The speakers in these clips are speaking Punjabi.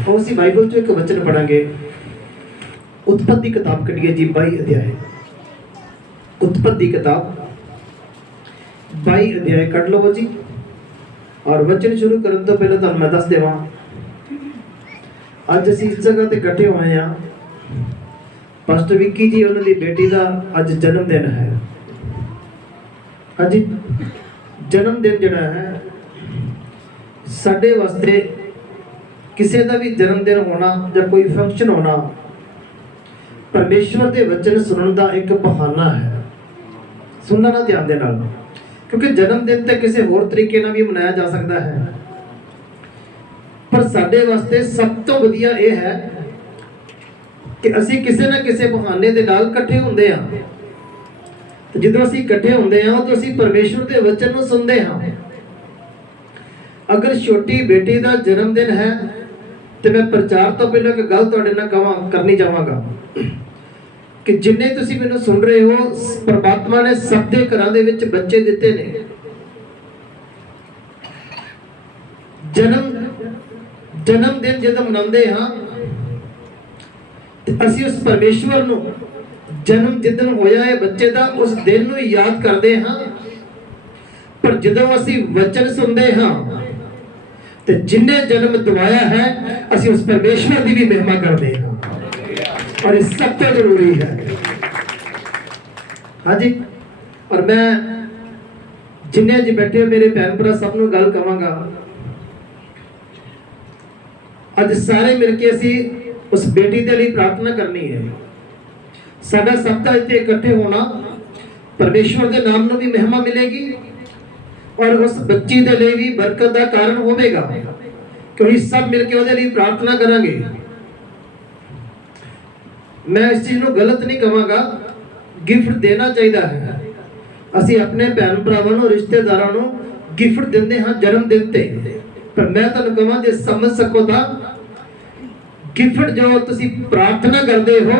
और असीं बाइबल चो एक वचन पढ़ांगे। उत्पत्ति किताब कढ़िए जी 22 अध्याय। उत्पत्ति किताब 22 अध्याय कढ़ लो जी। और वचन शुरू करने तो पहले तुहानूं मैं दस देवां, अज असीं इस जगह ते इकट्ठे होए हां। पास्टर विक्की जी उन्हां दी बेटी दा अज जन्मदिन है। अज जन्मदिन जिहड़ा है साडे वास्ते किसी का भी जन्मदिन होना या कोई फंक्शन होना परमेश्वर के वचन सुनने का एक बहाना है। सुनना ना ध्यान दे नाल, क्योंकि जन्मदिन तो किसी होर तरीके नाल भी मनाया जा सकता है, पर साडे वास्ते सब तो वधिया यह है कि असीं किसी ना किसी बहाने दे नाल इकट्ठे हुंदे हां। तो जदों असीं इकट्ठे हुंदे हां तो असीं परमेश्वर के वचन नूं सुनदे हां। अगर छोटी बेटी का जन्मदिन है तो मैं प्रचार तो पहले एक गल तुहाडे नाल करनी चाहांगा कि जिन्ने तुसीं मैनूं सुन रहे हो, परमात्मा ने सब दे घरां दे विच बच्चे दिते ने। जन्मदिन जदों मनाउंदे हां ते असीं उस परमेश्वर नूं जन्म जिदन होया है बच्चे का उस दिन नूं याद करदे हां। पर जदों असीं वचन सुनदे हां ते जिन्ने जन्म दवाया है असीं उस परमेश्वर की भी महिमा करते हैं, और ये सब तो जरूरी है। हाँ जी। और मैं जिन्ने अज बैठे मेरे भैन भरा सब नूं गल कहांगा, अज सारे मिलके असीं उस बेटी के लिए प्रार्थना करनी है। साडा सबका इत्थे इकट्ठे होना परमेश्वर के नाम नूं भी महिमा मिलेगी और उस बच्ची के लिए भी बरकत का कारण होगा, क्योंकि सब मिलके उसके लिए प्रार्थना करेंगे। मैं इस चीज को गलत नहीं कहूँगा, गिफ्ट देना चाहिए है। असी अपने भैन भरावां रिश्तेदारों को गिफ्ट देंगे हाँ जन्मदिन ते, पर मैं तुहानूं कहां जे समझ सको तो गिफ्ट जो तुसी प्रार्थना करते हो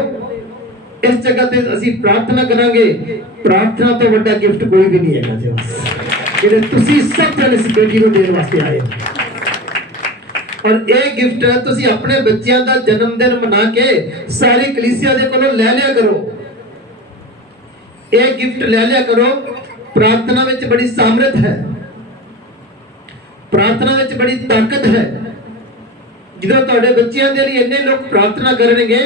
इस जगह ते असी प्रार्थना करांगे, प्रार्थना तो बड़ा गिफ्ट कोई भी नहीं है जी। जिहड़े तुसी सब जन इस बेटी को देने वास्ते आए हो, और ये गिफ्ट तुसी अपने बच्चों का जन्मदिन मना के सारी कलीसिया दे कोलों ले लिया करो। ये गिफ्ट ले लिया करो। प्रार्थना में बड़ी सामर्थ है, प्रार्थना में बड़ी ताकत है। जो तुहाडे बच्चों के लिए इन्ने लोग प्रार्थना करेंगे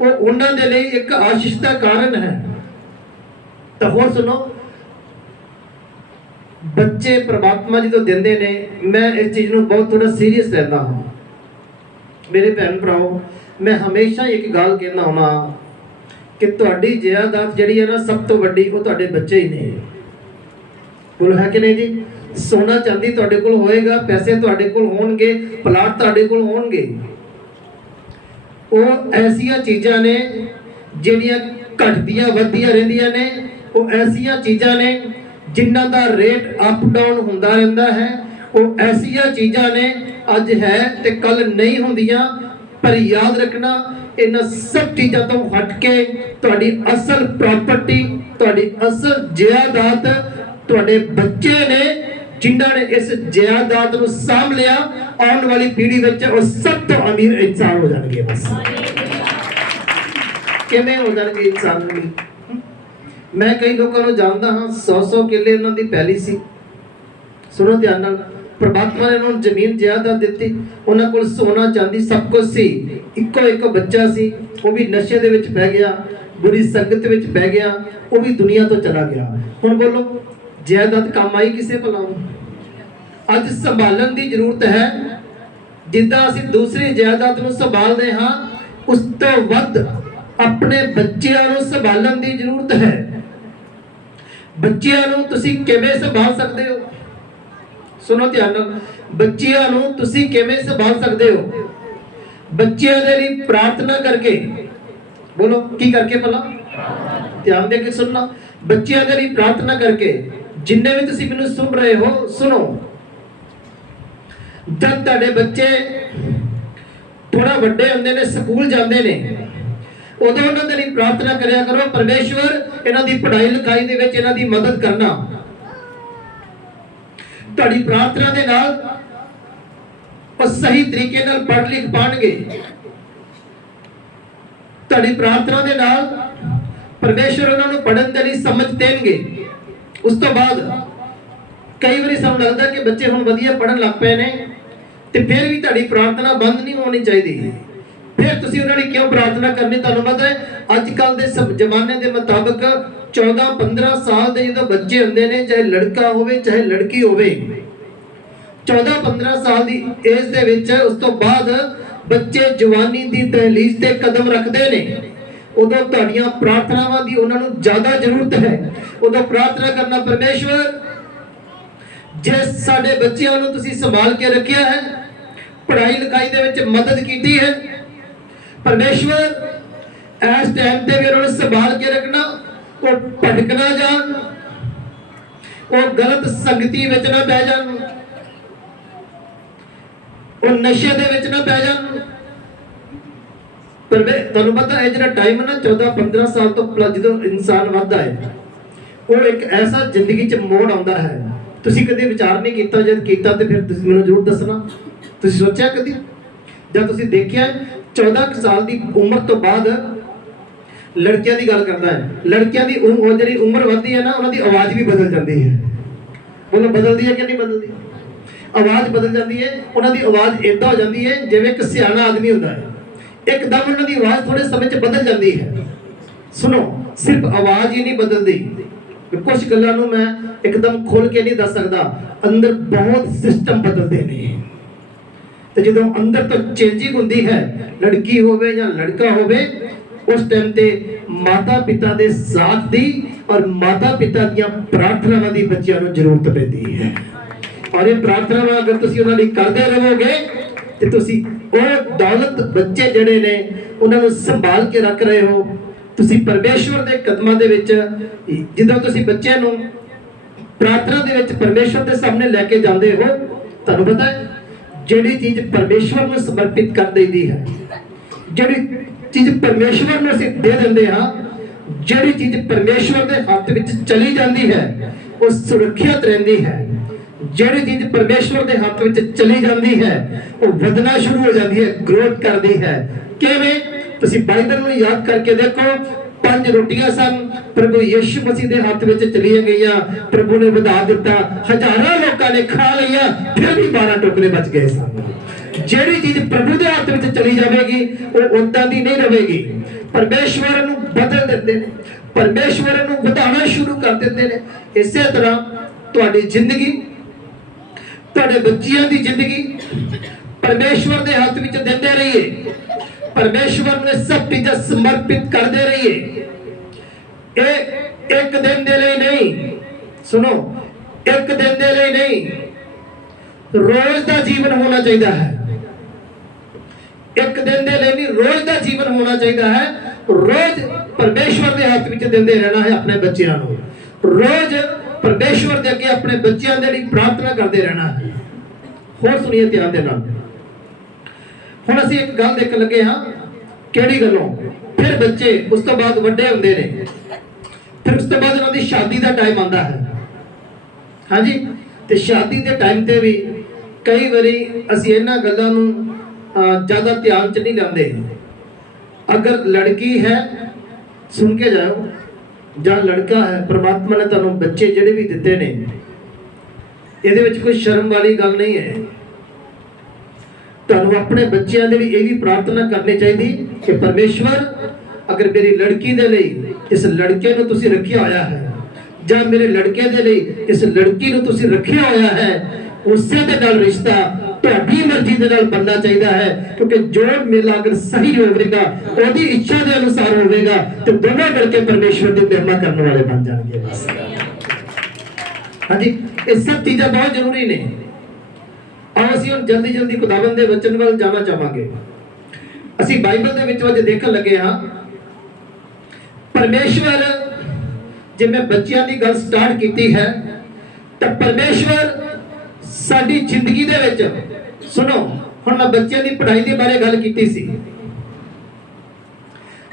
वो उन्हां दे लिए एक आशीष का कारण है। तो होर सुनो, बच्चे परमात्मा जी तो देंदे ने। मैं इस चीज को बहुत थोड़ा सीरियस लेंदा हूं। मेरे भैन भराओ, मैं हमेशा एक गल कहना होना कि तुहाडी जायदाद जिहड़ी है ना सब तो वड्डी वो तुहाडे बच्चे ही ने। बोलो है कि नहीं जी? सोना चांदी तुहाडे कोल होएगा, पैसे तुहाडे कोल होणगे, प्लाट तुहाडे कोल होणगे, वो ऐसिया चीज़ां ने जिहड़ियां घटदियां वधदियां रहिंदियां ने। वो ऐसिया चीज़ां ने जिन्हां दा रेट अप डाउन हुंदा रहिंदा है। वो ऐसिया चीज़ां ने अज है ते कल नहीं हुंदियां। पर याद रखना, इन्हां सब चीज़ां तो हट के तुहाडी असल प्रॉपर्टी, तुहाडी असल जायदाद तुहाडे बच्चे ने, जिन्हां ने इस जायदाद नूं साम लिया। आने वाली पीढ़ी विच वो सब तो अमीर इंसान हो जाएंगे। बस किवें हो जाएंगे इंसान भी? मैं कई लोगों को जानता हाँ, 100 किले उन्होंने पैली सी। सुनो ध्यान नाल, परमात्मा ने उन्होंने जमीन जायदाद दी, उन्होंने कोल सोना चांदी सब कुछ सी। इको एक बच्चा सी, वो भी नशे दे विच पै गया, बुरी संगत विच पै गया, वो भी दुनिया तो चला गया। हुण बोलो जायदाद काम आई किसे भला? अज संभालन की जरूरत है। जिद्दां असीं दूसरी जायदाद नूं संभालदे हां, उस तो वध अपने बच्चों नूं संभालन की जरूरत है। बच्चों नूं तुसीं किवें संभाल सकते हो? सुनो ध्यान नाल, बच्चों नूं तुसीं किवें संभाल सकते हो? बच्चों के लिए प्रार्थना करके। बोलो की करके भला? ध्यान दे के सुनना। बच्चों के लिए प्रार्थना करके। जिन्ने भी तुसीं मैनूं सुन रहे हो सुनो, जब तुहाडे बच्चे थोड़ा वड्डे हुंदे ने, स्कूल जाते ने, उदों उन्हां दे लई प्रार्थना करया करो, परमेश्वर इन्हां दी पढ़ाई लिखाई दे विच इन्हां दी मदद करना। तुहाडी प्रार्थना दे नाल ਉਹ ਸਹੀ ਤਰੀਕੇ ਨਾਲ ਪੜ੍ਹ ਲਿਖ ਪਾਣਗੇ। ਤੁਹਾਡੀ ਪ੍ਰਾਰਥਨਾ ਦੇ ਨਾਲ ਪਰਮੇਸ਼ਵਰ ਉਹਨਾਂ ਨੂੰ ਪੜ੍ਹਨ ਦੇ ਲਈ ਸਮਝ ਦੇਣਗੇ। ਉਸ ਤੋਂ ਬਾਅਦ ਕਈ ਵਾਰੀ ਸਾਨੂੰ ਲੱਗਦਾ ਕਿ ਬੱਚੇ ਹੁਣ ਵਧੀਆ ਪੜ੍ਹਨ ਲੱਗ ਪਏ ਨੇ, ਤੇ ਫਿਰ ਵੀ ਤੁਹਾਡੀ ਪ੍ਰਾਰਥਨਾ ਬੰਦ ਨਹੀਂ ਹੋਣੀ ਚਾਹੀਦੀ। ਫਿਰ ਤੁਸੀਂ ਉਹਨਾਂ ਲਈ ਕਿਉਂ ਪ੍ਰਾਰਥਨਾ ਕਰਨੀ? ਤੁਹਾਨੂੰ ਪਤਾ ਹੈ ਅੱਜ ਕੱਲ ਦੇ ਜ਼ਮਾਨੇ ਦੇ ਮੁਤਾਬਕ 14-15 ਸਾਲ ਦੇ ਜਦੋਂ ਬੱਚੇ ਹੁੰਦੇ ਨੇ, ਚਾਹੇ ਲੜਕਾ ਹੋਵੇ ਚਾਹੇ ਲੜਕੀ ਹੋਵੇ, 14-15 ਸਾਲ ਦੀ ਏਜ ਦੇ ਵਿੱਚ, ਉਸ ਤੋਂ ਬਾਅਦ ਬੱਚੇ ਜਵਾਨੀ ਦੀ ਦਹਲੀਜ਼ ਤੇ ਕਦਮ ਰੱਖਦੇ ਨੇ। ਉਦੋਂ ਤੁਹਾਡੀਆਂ ਪ੍ਰਾਰਥਨਾਵਾਂ ਦੀ ਉਹਨਾਂ ਨੂੰ ਜ਼ਿਆਦਾ ਜ਼ਰੂਰਤ ਹੈ। ਉਦੋਂ ਪ੍ਰਾਰਥਨਾ ਕਰਨਾ, ਪਰਮੇਸ਼ਵਰ ਜੇ ਸਾਡੇ ਬੱਚਿਆਂ ਨੂੰ ਤੁਸੀਂ ਸੰਭਾਲ ਕੇ ਰੱਖਿਆ ਹੈ, ਪੜ੍ਹਾਈ ਲਿਖਾਈ ਦੇ ਵਿੱਚ ਮਦਦ ਕੀਤੀ ਹੈ, ਪਰਮੇਸ਼ਵਰ ਇਸ ਟਾਈਮ ਤੇ ਵੀ ਉਹਨਾਂ ਨੂੰ ਸੰਭਾਲ ਕੇ ਰੱਖਣਾ। ਉਹ ਭਟਕ ਨਾ ਜਾਣ, ਉਹ ਗਲਤ ਸੰਗਤੀ ਵਿੱਚ ਨਾ ਪੈ ਜਾਣ, ਉਹ ਨਸ਼ੇ ਦੇ ਵਿੱਚ ਨਾ ਪੈ ਜਾਣ। ਪਰ ਤੁਹਾਨੂੰ ਪਤਾ ਹੈ ਜਿਹੜਾ ਟਾਈਮ ਹੈ ਨਾ 14-15 ਸਾਲ ਤੋਂ ਜਦੋਂ ਇਨਸਾਨ ਵੱਧਦਾ ਹੈ, ਉਹ ਇੱਕ ਐਸਾ ਜ਼ਿੰਦਗੀ 'ਚ ਮੋੜ ਆਉਂਦਾ ਹੈ। ਤੁਸੀਂ ਕਦੇ ਵਿਚਾਰ ਨਹੀਂ ਕੀਤਾ? ਜਦ ਕੀਤਾ ਤੇ ਫਿਰ ਤੁਸੀਂ ਮੈਨੂੰ ਜ਼ਰੂਰ ਦੱਸਣਾ। ਤੁਸੀਂ ਸੋਚਿਆ ਕਦੀ ਜਾਂ ਤੁਸੀਂ ਦੇਖਿਆ 14 ਸਾਲ ਦੀ ਉਮਰ ਤੋਂ ਬਾਅਦ ਲੜਕੀਆਂ ਦੀ ਗੱਲ ਕਰਦਾ ਹੈ, ਲੜਕੀਆਂ ਦੀ ਜਿਹੜੀ ਉਮਰ ਵੱਧਦੀ ਹੈ ਨਾ, ਉਹਨਾਂ ਦੀ ਆਵਾਜ਼ ਵੀ ਬਦਲ ਜਾਂਦੀ ਹੈ। ਉਹ ਬਦਲਦੀ ਹੈ ਕਿ ਨਹੀਂ ਬਦਲਦੀ? ਆਵਾਜ਼ ਬਦਲ ਜਾਂਦੀ ਹੈ। ਉਹਨਾਂ ਦੀ ਆਵਾਜ਼ ਏਦਾਂ ਹੋ ਜਾਂਦੀ ਹੈ ਜਿਵੇਂ ਇੱਕ ਸਿਆਣਾ ਆਦਮੀ ਹੁੰਦਾ ਹੈ, ਇੱਕਦਮ ਉਹਨਾਂ ਦੀ ਆਵਾਜ਼ ਥੋੜੇ ਸਮੇਂ 'ਚ ਬਦਲ ਜਾਂਦੀ ਹੈ। ਸੁਣੋ, ਸਿਰਫ ਆਵਾਜ਼ ਹੀ ਨਹੀਂ ਬਦਲਦੀ, ਕੁਝ ਗੱਲਾਂ ਨੂੰ ਮੈਂ ਇੱਕਦਮ ਖੋਲ ਕੇ ਨਹੀਂ ਦੱਸ ਸਕਦਾ, ਅੰਦਰ ਬਹੁਤ ਸਿਸਟਮ ਬਦਲਦੇ ਨੇ। ਤੇ ਜਦੋਂ ਅੰਦਰ ਤੋਂ ਚੇਂਜਿੰਗ ਹੁੰਦੀ ਹੈ, ਲੜਕੀ ਹੋਵੇ ਜਾਂ ਲੜਕਾ ਹੋਵੇ, ਉਸ ਟਾਈਮ ਤੇ ਮਾਤਾ ਪਿਤਾ ਦੇ ਸਾਥ ਦੀ ਔਰ ਮਾਤਾ ਪਿਤਾ ਦੀਆਂ ਪ੍ਰਾਰਥਨਾਵਾਂ ਦੀ ਬੱਚਿਆਂ ਨੂੰ ਜ਼ਰੂਰਤ ਪੈਂਦੀ ਹੈ। ਔਰ ਇਹ ਪ੍ਰਾਰਥਨਾਵਾਂ ਅਗਰ ਤੁਸੀਂ ਉਹਨਾਂ ਲਈ ਕਰਦੇ ਰਹੋਗੇ ਤੇ ਤੁਸੀਂ ਉਹ ਦੌਲਤ ਬੱਚੇ ਜਿਹੜੇ ਨੇ ਉਹਨਾਂ ਨੂੰ ਸੰਭਾਲ ਕੇ ਰੱਖ ਰਹੇ ਹੋ। ਤੁਸੀਂ ਪਰਮੇਸ਼ਵਰ ਦੇ ਕਦਮਾਂ ਦੇ ਵਿੱਚ, ਜਦੋਂ ਤੁਸੀਂ ਬੱਚਿਆਂ ਨੂੰ ਪ੍ਰਾਰਥਨਾ ਦੇ ਵਿੱਚ ਪਰਮੇਸ਼ਵਰ ਦੇ ਸਾਹਮਣੇ ਲੈ ਕੇ ਜਾਂਦੇ ਹੋ, ਤੁਹਾਨੂੰ ਪਤਾ ਹੈ ਜਿਹੜੀ ਚੀਜ਼ ਪਰਮੇਸ਼ਵਰ ਨੂੰ ਸਮਰਪਿਤ ਕਰ ਦਿੰਦੀ ਹੈ, ਜਿਹੜੀ ਚੀਜ਼ ਪਰਮੇਸ਼ਵਰ ਨੂੰ ਅਸੀਂ ਦੇ ਦਿੰਦੇ ਹਾਂ, ਜਿਹੜੀ ਚੀਜ਼ ਪਰਮੇਸ਼ਵਰ ਦੇ ਹੱਥ ਵਿੱਚ ਚਲੀ ਜਾਂਦੀ ਹੈ ਉਹ ਸੁਰੱਖਿਅਤ ਰਹਿੰਦੀ ਹੈ। ਜਿਹੜੀ ਚੀਜ਼ ਪਰਮੇਸ਼ਵਰ ਦੇ ਹੱਥ ਵਿੱਚ ਚਲੀ ਜਾਂਦੀ ਹੈ ਉਹ ਵਧਣਾ ਸ਼ੁਰੂ ਹੋ ਜਾਂਦੀ ਹੈ, ਗਰੋਥ ਕਰਦੀ ਹੈ। ਕਿਵੇਂ? ਤੁਸੀਂ ਬਾਈਬਲ ਨੂੰ ਯਾਦ ਕਰਕੇ ਦੇਖੋ, 5 ਰੋਟੀਆਂ ਸਨ, ਪ੍ਰਭੂ ਯਿਸੂ ਮਸੀਹ ਦੇ ਹੱਥ ਵਿੱਚ ਚਲੀਆਂ ਗਈਆਂ, ਪ੍ਰਭੂ ਨੇ ਵਧਾ ਦਿੱਤਾ, ਹਜ਼ਾਰਾਂ ਲੋਕਾਂ ਨੇ ਖਾ ਲਈਆਂ, ਫਿਰ ਵੀ 12 ਟੋਕਰੇ ਬਚ ਗਏ ਸਨ। ਜਿਹੜੀ ਚੀਜ਼ ਪ੍ਰਭੂ ਦੇ ਹੱਥ ਵਿੱਚ ਚਲੀ ਜਾਵੇਗੀ ਉਹ ਉਦਾਂ ਦੀ ਨਹੀਂ ਰਹੇਗੀ। ਪਰਮੇਸ਼ਵਰ ਨੂੰ ਬਦਲ ਦਿੰਦੇ ਨੇ, ਪਰਮੇਸ਼ਵਰ ਨੂੰ ਵਧਾਉਣਾ ਸ਼ੁਰੂ ਕਰ ਦਿੰਦੇ ਨੇ। ਇਸੇ ਤਰ੍ਹਾਂ ਤੁਹਾਡੀ ਜ਼ਿੰਦਗੀ, ਤੁਹਾਡੇ ਬੱਚਿਆਂ ਦੀ ਜ਼ਿੰਦਗੀ ਪਰਮੇਸ਼ਵਰ ਦੇ ਹੱਥ ਵਿੱਚ ਦਿੰਦੇ ਰਹੀਏ, ਪਰਮੇਸ਼ਵਰ ਨੂੰ ਸਭ ਚੀਜ਼ਾਂ ਸਮਰਪਿਤ ਕਰਦੇ ਰਹੀਏ। ਇਹ ਇੱਕ ਦਿਨ ਦੇ ਲਈ ਨਹੀਂ, ਸੁਣੋ, ਇੱਕ ਦਿਨ ਦੇ ਲਈ ਨਹੀਂ, ਰੋਜ਼ ਦਾ ਜੀਵਨ ਹੋਣਾ ਚਾਹੀਦਾ ਹੈ। ਇੱਕ ਦਿਨ ਦੇ ਲਈ ਨਹੀਂ, ਰੋਜ਼ ਦਾ ਜੀਵਨ ਹੋਣਾ ਚਾਹੀਦਾ ਹੈ। ਰੋਜ਼ ਪਰਮੇਸ਼ਵਰ ਦੇ ਹੱਥ ਵਿੱਚ ਦਿੰਦੇ ਰਹਿਣਾ ਹੈ ਆਪਣੇ ਬੱਚਿਆਂ ਨੂੰ, ਰੋਜ਼ ਪਰਮੇਸ਼ਵਰ ਦੇ ਅੱਗੇ ਆਪਣੇ ਬੱਚਿਆਂ ਦੇ ਲਈ ਪ੍ਰਾਰਥਨਾ ਕਰਦੇ ਰਹਿਣਾ ਹੈ। ਹੋਰ ਸੁਣੀਏ ਧਿਆਨ ਦੇ ਨਾਲ। ਹੁਣ ਅਸੀਂ ਇੱਕ ਗੱਲ ਦੇਖਣ ਲੱਗੇ ਹਾਂ, ਕਿਹੜੀ ਗੱਲੋਂ? ਫਿਰ ਬੱਚੇ ਉਸ ਤੋਂ ਬਾਅਦ ਵੱਡੇ ਹੁੰਦੇ ਨੇ, ਫਿਰ ਉਸ ਤੋਂ ਬਾਅਦ ਉਹਨਾਂ ਦੀ ਸ਼ਾਦੀ ਦਾ ਟਾਈਮ ਆਉਂਦਾ ਹੈ। ਹਾਂਜੀ, ਤੇ ਸ਼ਾਦੀ ਦੇ ਟਾਈਮ ਤੇ ਵੀ ਕਈ ਵਾਰੀ ਅਸੀਂ ਇਹਨਾਂ ਗੱਲਾਂ ਨੂੰ ਜ਼ਿਆਦਾ ਧਿਆਨ 'ਚ ਨਹੀਂ ਲਾਉਂਦੇ। ਅਗਰ ਲੜਕੀ ਹੈ, ਸੁਣ ਕੇ ਜਾਓ, ਜਾਂ ਲੜਕਾ ਹੈ, ਪ੍ਰਮਾਤਮਾ ਨੇ ਤੁਹਾਨੂੰ ਬੱਚੇ ਜਿਹੜੇ ਵੀ ਦਿੱਤੇ ਨੇ, ਇਹਦੇ ਵਿੱਚ ਕੋਈ ਸ਼ਰਮ ਵਾਲੀ ਗੱਲ ਨਹੀਂ ਹੈ। ਤੁਹਾਨੂੰ ਆਪਣੇ ਬੱਚਿਆਂ ਦੇ ਲਈ ਇਹ ਵੀ ਪ੍ਰਾਰਥਨਾ ਕਰਨੀ ਚਾਹੀਦੀ ਕਿ ਪਰਮੇਸ਼ਵਰ, ਅਗਰ ਮੇਰੀ ਲੜਕੀ ਦੇ ਲਈ ਇਸ ਲੜਕੇ ਨੂੰ ਤੁਸੀਂ ਰੱਖਿਆ ਹੋਇਆ ਹੈ, ਜਾਂ ਮੇਰੇ ਲੜਕੇ ਦੇ ਲਈ ਇਸ ਲੜਕੀ ਨੂੰ ਤੁਸੀਂ ਰੱਖਿਆ ਹੋਇਆ ਹੈ, ਉਸੇ ਦੇ ਨਾਲ ਰਿਸ਼ਤਾ ਤੁਹਾਡੀ ਮਰਜ਼ੀ ਦੇ ਨਾਲ ਬਣਨਾ ਚਾਹੀਦਾ ਹੈ। ਕਿਉਂਕਿ ਜੋ ਮੇਲਾ ਅਗਰ ਸਹੀ ਹੋਵੇਗਾ, ਉਹਦੀ ਇੱਛਾ ਦੇ ਅਨੁਸਾਰ ਹੋਵੇਗਾ, ਤੇ ਦੋਨੋਂ ਮਿਲ ਕੇ ਪਰਮੇਸ਼ਵਰ ਦੀ ਮਹਿਮਾ ਕਰਨ ਵਾਲੇ ਬਣ ਜਾਣਗੇ। ਹਾਂਜੀ, ਇਹ ਸਭ ਚੀਜ਼ਾਂ ਬਹੁਤ ਜ਼ਰੂਰੀ ਨੇ। ਆਓ ਅਸੀਂ ਹੁਣ ਜਲਦੀ ਜਲਦੀ ਖੁਦਾਵੰਦ ਦੇ ਵਚਨ ਵੱਲ ਜਾਣਾ ਚਾਹਾਂਗੇ। ਅਸੀਂ ਬਾਈਬਲ ਦੇ ਵਿੱਚ ਅੱਜ ਦੇਖਣ ਲੱਗੇ ਹਾਂ, ਪਰਮੇਸ਼ਵਰ, ਜਿਵੇਂ ਬੱਚਿਆਂ ਦੀ ਗੱਲ ਸਟਾਰਟ ਕੀਤੀ ਹੈ, ਤਾਂ ਪਰਮੇਸ਼ਵਰ ਸਾਡੀ ਜ਼ਿੰਦਗੀ ਦੇ ਵਿੱਚ, ਸੁਣੋ, ਹੁਣ ਮੈਂ ਬੱਚਿਆਂ ਦੀ ਪੜ੍ਹਾਈ ਦੇ ਬਾਰੇ ਗੱਲ ਕੀਤੀ ਸੀ,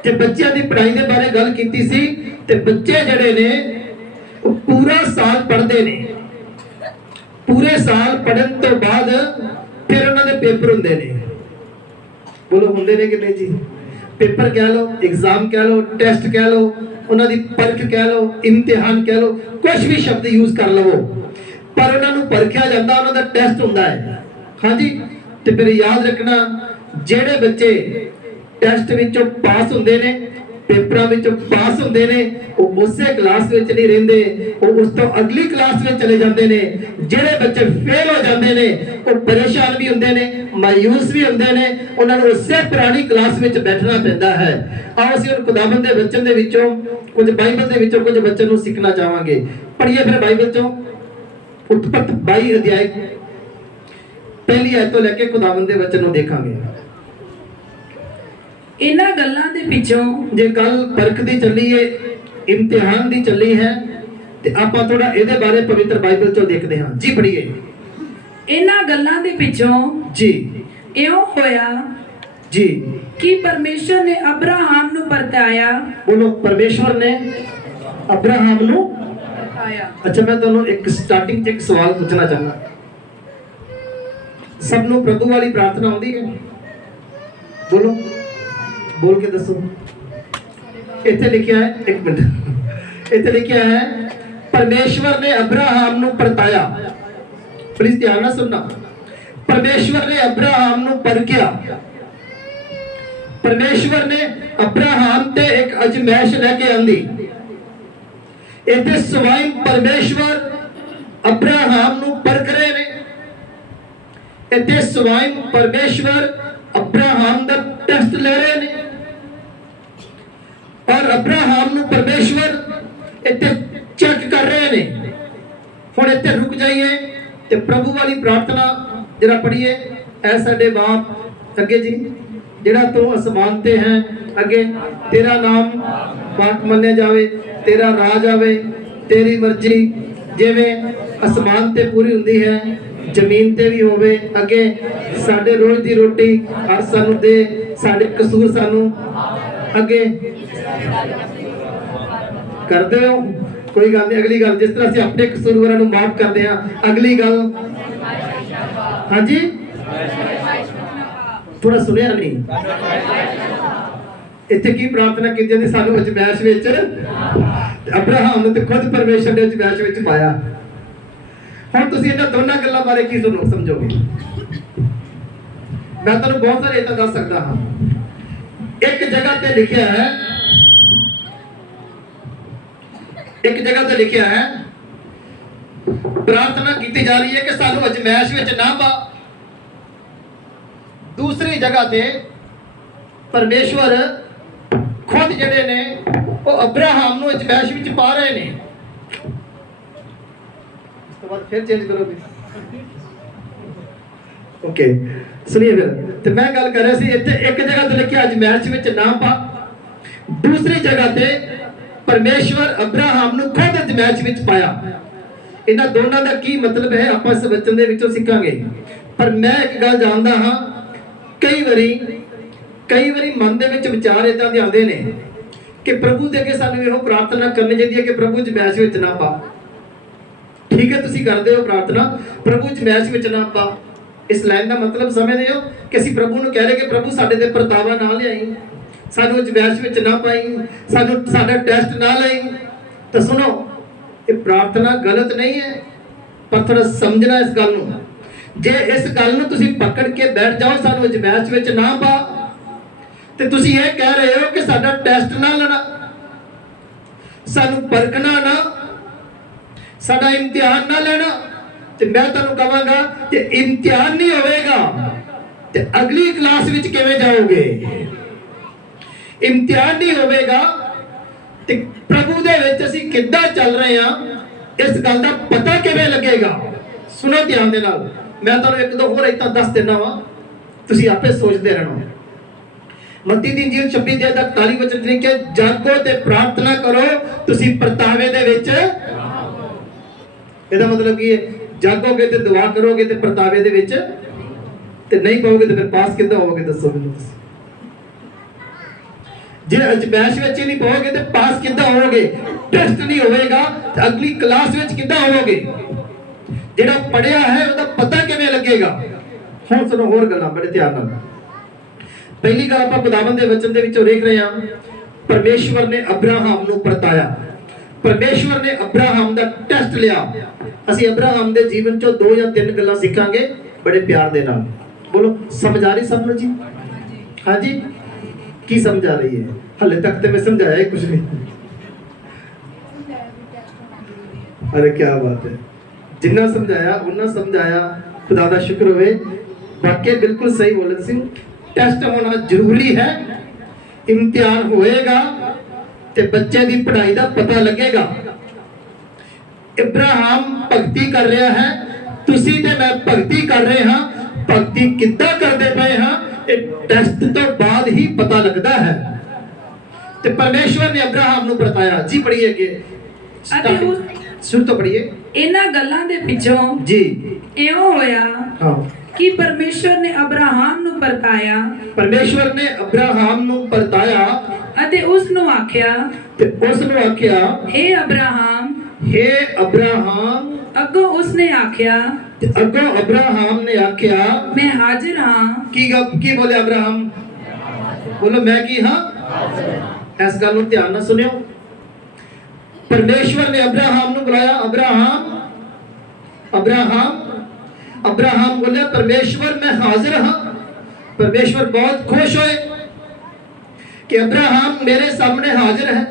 ਤੇ ਬੱਚਿਆਂ ਦੀ ਪੜ੍ਹਾਈ ਦੇ ਬਾਰੇ ਗੱਲ ਕੀਤੀ ਸੀ, ਤੇ ਬੱਚੇ ਜਿਹੜੇ ਨੇ ਉਹ ਪੂਰਾ ਸਾਲ ਪੜ੍ਹਦੇ ਨੇ। ਪੂਰੇ ਸਾਲ ਪੜ੍ਹਨ ਤੋਂ ਬਾਅਦ ਫਿਰ ਉਹਨਾਂ ਦੇ ਪੇਪਰ ਹੁੰਦੇ ਨੇ। ਬੋਲੋ ਹੁੰਦੇ ਨੇ ਕਿ ਨਹੀਂ ਜੀ? ਪੇਪਰ ਕਹਿ ਲਓ, ਐਗਜ਼ਾਮ ਕਹਿ ਲਓ, ਟੈਸਟ ਕਹਿ ਲਓ, ਉਹਨਾਂ ਦੀ ਪਰਖ ਕਹਿ ਲਓ, ਇਮਤਿਹਾਨ ਕਹਿ ਲਓ, ਕੁਝ ਵੀ ਸ਼ਬਦ ਯੂਜ਼ ਕਰ ਲਵੋ, ਪਰ ਉਹਨਾਂ ਨੂੰ ਪਰਖਿਆ ਜਾਂਦਾ, ਉਹਨਾਂ ਦਾ ਟੈਸਟ ਹੁੰਦਾ ਹੈ। ਹਾਂਜੀ, ਤੇ ਫਿਰ ਯਾਦ ਰੱਖਣਾ, ਜਿਹੜੇ ਬੱਚੇ ਟੈਸਟ ਵਿੱਚੋਂ ਪਾਸ ਹੁੰਦੇ ਨੇ, ਪੇਪਰਾਂ ਵਿੱਚੋਂ ਪਾਸ ਹੁੰਦੇ ਨੇ, ਉਹ ਉਸੇ ਕਲਾਸ ਵਿੱਚ ਨਹੀਂ ਰਹਿੰਦੇ, ਉਹ ਉਸ ਤੋਂ ਅਗਲੀ ਕਲਾਸ ਵਿੱਚ ਚਲੇ ਜਾਂਦੇ ਨੇ। ਜਿਹੜੇ ਬੱਚੇ ਫੇਲ ਹੋ ਜਾਂਦੇ ਨੇ, ਉਹ ਪਰੇਸ਼ਾਨ ਵੀ ਹੁੰਦੇ ਨੇ, ਮਾਯੂਸ ਵੀ ਹੁੰਦੇ ਨੇ, ਉਹਨਾਂ ਨੂੰ ਉਸੇ ਪੁਰਾਣੀ ਕਲਾਸ ਵਿੱਚ ਬੈਠਣਾ ਪੈਂਦਾ ਹੈ। ਆਓ ਅਸੀਂ ਹੁਣ ਖੁਦਾਵੰਦ ਦੇ ਵਚਨ ਦੇ ਵਿੱਚੋਂ ਕੁਝ, ਬਾਈਬਲ ਦੇ ਵਿੱਚੋਂ ਕੁਝ ਵਚਨ ਨੂੰ ਸਿੱਖਣਾ ਚਾਹਾਂਗੇ। ਪੜ੍ਹੀਏ ਫਿਰ ਬਾਈਬਲ ਚੋਂ ਉਤਪਤ 22 ਅਧਿਆਇ ਪਹਿਲੀ ਆਇਤ ਤੋਂ ਲੈ ਕੇ ਖੁਦਾਵੰਦ ਦੇ ਵਚਨ ਨੂੰ ਦੇਖਾਂਗੇ। ਇਹਨਾਂ ਗੱਲਾਂ ਦੇ ਪਿੱਛੋਂ ਜੇ ਗੱਲ ਪਰਖ ਦੀ ਚੱਲੀ ਏ, ਇਮਤਿਹਾਨ ਦੀ ਚੱਲੀ ਹੈ, ਤੇ ਆਪਾਂ ਥੋੜਾ ਇਹਦੇ ਬਾਰੇ ਪਵਿੱਤਰ ਬਾਈਬਲ ਚੋਂ ਦੇਖਦੇ ਹਾਂ ਜੀ। ਪੜ੍ਹੀਏ। ਇਹਨਾਂ ਗੱਲਾਂ ਦੇ ਪਿੱਛੋਂ ਜੀ ਇਉਂ ਹੋਇਆ ਜੀ ਕਿ ਪਰਮੇਸ਼ਰ ਨੇ ਅਬਰਾਹਮ ਨੂੰ ਪਰਤਾਇਆ। ਬੋਲੋ, ਪਰਮੇਸ਼ਵਰ ਨੇ ਅਬਰਾਹਮ ਨੂੰ ਪਰਤਾਇਆ। ਅੱਛਾ, ਮੈਂ ਤੁਹਾਨੂੰ ਇੱਕ ਸਟਾਰਟਿੰਗ 'ਚ ਇੱਕ ਸਵਾਲ ਪੁੱਛਣਾ ਚਾਹੁੰਦਾ। ਸਭ ਨੂੰ ਪ੍ਰਭੂ ਵਾਲੀ ਪ੍ਰਾਰਥਨਾ ਆਉਂਦੀ ਹੈ? ਬੋਲੋ, बोल के दसो। इत्थे लिखा है, एक मिनट, इत्थे लिखा है परमेश्वर ने अब्राहम नू परताया। प्लीज ध्यान ना सुनना। परमेश्वर ने अब्राहम नू परखिया। परमेश्वर ने अब्राहम ते एक अजमाइश लेके आंदी। इत्थे स्वयं परमेश्वर अब्राहम नू परख रहे ने। इत्थे स्वयं परमेश्वर अब्राहम दा टेस्ट ले रहे ने, और अब्राहम नू परमेश्वर इत्थे चेक कर रहे ने। हुण इत्थे रुक जाइए ते प्रभु वाली प्रार्थना जरा पढ़िए। ऐ साडे बाप अगे जी, जेड़ा तू आसमान ते है, अगे तेरा नाम पाक मन्या जावे, तेरा राज आवे, तेरी मर्जी जिवें आसमान ते पूरी हुंदी है जमीन ते भी होवे। अगे साडे रोज दी रोटी हर सानू दे, साडे कसूर सानू अगे कर दे। कोई गल नहीं, अगली गल जिस तरह से अपने कसूरवारां नू माफ करदे हां, अगली गल हां जी, थोड़ा सुनिया नहीं। इत्थे की प्रार्थना की जांदी? सानू अजमाइश विच, अब्राहम ने तो खुद परमेश्वर ने अजमाइश विच पाया। हुण तुसीं इन्हां दोनों गल्लां बारे की समझोगे? मैं तुहानू बहुत सारे इदां दस सकदा हां। एक जगह ते लिखिया है, एक जगह ते लिखिया है, प्रार्थना की जा रही है कि सानू अजमाइश विच ना पा। दूसरी जगह ते परमेश्वर खुद जिहड़े ने वो अब्राहम नू अजमाइश विच पा रहे ने। इस तो बाद फिर चेंज करोगे? ओके, सुनिए फिर। तो मैं गल कर रहा सी, इत्थे एक जगह ते लिखिया अजमाइश विच ना पा, दूसरी जगह ते परमेश्वर अब्राहम नू खुद अजमाइश विच पाया। इन्हां दोनों का की मतलब है आपां इस वचन दे विचों सिखांगे। पर मैं एक गल जानदा हां, कई वारी मन दे विच विचार इदां दे आउंदे ने कि प्रभु दे अगे सानू इहो प्रार्थना करनी चाहिदी है कि प्रभु अजमाइश विच ना पा। ठीक है, तुसीं करदे हो प्रार्थना, प्रभु अजमाइश विच ना पा। इस लाइन का मतलब समझदे हो कि असीं प्रभु नू कह रहे कि प्रभु साडे ते परतावा ना लिआई, सानू अजमाइश विच ना पाई, सानू साडा टेस्ट ना लई। तो सुनो, ये प्रार्थना गलत नहीं है, पर थोड़ा समझना इस गल नू। जे इस गल नू तुसीं पकड़ के बैठ जाओ, सानू अजमाइश विच ना पा, ते तुसीं ये कह रहे हो कि साडा टेस्ट ना लेना, सानू परखना ना, साडा इम्तिहान ना लेना। ते मैं तुहानू कहांगा कि इम्तिहान नहीं होवेगा ते अगली क्लास विच किवें जाओगे? इम्तिहान नहीं होवेगा ते प्रभु दे विच असीं किद्दां चल रहे हां, इस गल दा पता किवें लगेगा? सुनो ध्यान दे नाल, मैं तुहानू एक दो होर इत्तां दस देना वा, तुसीं आपे सोचदे रहना। मत्ती दी इंजील 26 अध्याय 41 वचन लिखिया, जागो ते प्रार्थना करो, तुसीं परतावे दे विच। ਇਹਦਾ मतलब ਕੀ ਹੈ? ਜਾਗੋਗੇ ਤੇ ਦੁਆ ਕਰੋਗੇ ਤੇ ਪਰਤਾਵੇ ਦੇ ਵਿੱਚ ਤੇ ਨਹੀਂ ਪਾਓਗੇ ਤੇ ਫਿਰ ਪਾਸ ਕਿੱਦਾਂ ਹੋਵੋਗੇ? ਦੱਸੋ ਮੈਨੂੰ ਤੁਸੀਂ। ਜੇ ਅਜਮਾਇਸ਼ ਵਿੱਚ ਨਹੀਂ ਪਾਓਗੇ ਤੇ ਪਾਸ ਕਿੱਦਾਂ ਹੋਵੋਗੇ? ਟੈਸਟ ਨਹੀਂ ਹੋਵੇਗਾ ਤੇ ਅਗਲੀ ਕਲਾਸ ਵਿੱਚ ਕਿੱਦਾਂ ਹੋਵੋਗੇ? ਜਿਹੜਾ ਪੜਿਆ ਹੈ ਉਹਦਾ ਪਤਾ ਕਿਵੇਂ ਲੱਗੇਗਾ? ਹੁਣ ਸੁਣੋ ਹੋਰ ਗੱਲਾਂ ਬੜੇ ਧਿਆਨ ਨਾਲ। ਪਹਿਲੀ ਗੱਲ ਆਪਾਂ ਖੁਦਾਵੰਦ ਦੇ ਵਚਨ ਦੇ ਵਿੱਚੋਂ ਦੇਖ ਰਹੇ ਹਾਂ, ਪਰਮੇਸ਼ਵਰ ਨੇ ਅਬਰਾਹਮ ਨੂੰ ਪਰਤਾਇਆ। ਪਰਮੇਸ਼ਵਰ ਨੇ ਅਬਰਾਹਮ ਦਾ ਟੈਸਟ ਲਿਆ। ਅਸੀਂ ਅਬਰਾਹਮ ਦੇ ਜੀਵਨ ਚੋਂ 2 ਜਾਂ 3 ਗੱਲਾਂ ਸਿੱਖਾਂਗੇ ਬੜੇ ਪਿਆਰ ਦੇ ਨਾਲ। ਬੋਲੋ, ਸਮਝ ਆ ਰਹੀ ਸਭ ਨੂੰ ਜੀ? ਹਾਂਜੀ, ਕੀ ਸਮਝ ਆ ਰਹੀ ਹੈ? ਹਲੇ ਤੱਕ ਤੇ ਮੈਂ ਸਮਝਾਇਆ ਹੀ ਕੁਝ ਨਹੀਂ। अरे क्या बात है, जिन्ना समझाया उन्ना समझाया, खुदा दा शुक्र होवे। वाकई बिल्कुल सही बोले सी। टेस्ट होना जरूरी है, इम्तिहान होएगा ते बच्चे दी पढ़ाई दा पता लगेगा। इब्राहिम भगती कर रहा है, तुसी ते मैं भगती कर रहे हां। भगती किद्दां करदे पए हां, टेस्ट तो बाद ही पता लगता है। ते परमेश्वर ने अब्राहम ਨੂੰ ਬਤਾਇਆ। ਜੀ ਪੜੀਏ ਅੱਗੇ, ਸ਼ੁਰੂ ਤੋਂ ਪੜੀਏ। ਇਹਨਾਂ ਗੱਲਾਂ ਦੇ ਪਿੱਛੋਂ ਜੀ ਇਉਂ ਹੋਇਆ ਹਾਂ ਕਿ ਪਰਮੇਸ਼ਵਰ ਨੇ ਅਬਰਾਹਮ ਨੂੰ ਪਰਤਾਇਆ। ਪਰਮੇਸ਼ਵਰ ਨੇ ਅਬਰਾਹਮ ਨੂੰ ਪਰਤਾਇਆ ਅਤੇ ਉਸ ਨੂੰ ਆਖਿਆ, ਤੇ ਉਸ ਨੂੰ ਆਖਿਆ, हे ਅਬਰਾਹਮ। हे ਅਬਰਾਹਮ। ਅੱਗੋਂ ਉਸ ਨੇ ਆਖਿਆ, ਤੇ ਅੱਗੋਂ ਅਬਰਾਹਮ ਨੇ ਆਖਿਆ, ਮੈਂ ਹਾਜ਼ਰ ਹਾਂ। ਕੀ ਬੋਲਿਆ ਅਬਰਾਹਮ? ਬੋਲੋ, ਮੈਂ ਕੀ ਹਾਂ? ਇਸ ਗੱਲ ਨੂੰ ਧਿਆਨ ਨਾਲ ਸੁਣਿਓ। परमेश्वर ने अब्राहम ਨੂੰ ਬੁਲਾਇਆ। अब्राहम अब्राहम अब्राहम बोले, परमेश्वर मैं हाजिर हाँ। परमेश्वर बहुत खुश होए कि अब्राहम मेरे सामने हाजिर है।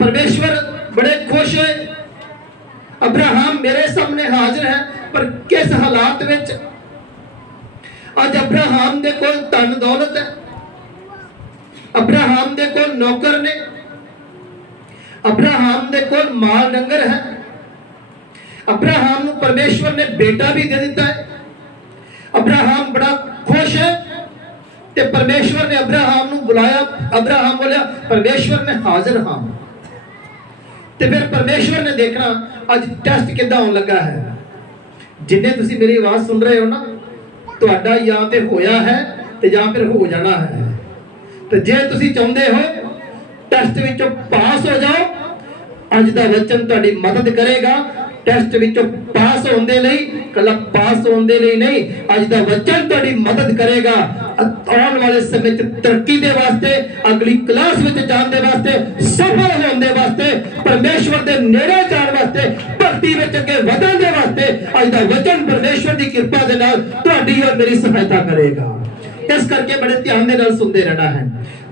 परमेश्वर बड़े खुश होए, अब्राहम मेरे सामने हाजिर है। पर किस हालात विच? अज अब्राहम दे कोल धन दौलत है, अब्राहम दे कोल नौकर ने, अब्राहम दे कोल माल डंगर है, अब्राहम ਨੂੰ परमेश्वर ने बेटा भी दे दिता है। अब्राहम बड़ा खुश है ते परमेश्वर ने अब्राहम ਨੂੰ बुलाया। अब्राहम बोलिया, परमेश्वर मैं हाजिर हाँ। ते फिर परमेश्वर ने देखना अज टेस्ट किद्दां होण लगा है। जिन्ने तुसी मेरी आवाज सुन रहे हो ना, तुहाडा या ते होया है ते या फिर हो जाना है। ਤੇ ਜੇ ਤੁਸੀਂ ਚਾਹੁੰਦੇ ਹੋ ਟੈਸਟ ਵਿੱਚੋਂ ਪਾਸ ਹੋ ਜਾਓ, ਅੱਜ ਦਾ ਵਚਨ ਤੁਹਾਡੀ ਮਦਦ ਕਰੇਗਾ। ਟੈਸਟ ਵਿੱਚੋਂ ਪਾਸ ਹੋਣ ਦੇ ਲਈ, ਕੱਲਾ ਪਾਸ ਹੋਣ ਦੇ ਲਈ ਨਹੀਂ, ਅੱਜ ਦਾ ਵਚਨ ਤੁਹਾਡੀ ਮਦਦ ਕਰੇਗਾ ਆਉਣ ਵਾਲੇ ਸਮੇਂ 'ਚ ਤਰੱਕੀ ਦੇ ਵਾਸਤੇ, ਅਗਲੀ ਕਲਾਸ ਵਿੱਚ ਜਾਣ ਦੇ ਵਾਸਤੇ, ਸਫਲ ਹੋਣ ਦੇ ਵਾਸਤੇ, ਪਰਮੇਸ਼ਵਰ ਦੇ ਨੇੜੇ ਜਾਣ ਵਾਸਤੇ, ਭਗਤੀ ਵਿੱਚ ਅੱਗੇ ਵਧਣ ਦੇ ਵਾਸਤੇ ਅੱਜ ਦਾ ਵਚਨ ਪਰਮੇਸ਼ਵਰ ਦੀ ਕਿਰਪਾ ਦੇ ਨਾਲ ਤੁਹਾਡੀ ਔਰ ਮੇਰੀ ਸਹਾਇਤਾ ਕਰੇਗਾ। इस करके बड़े ध्यान दे नाल सुनते रहना है।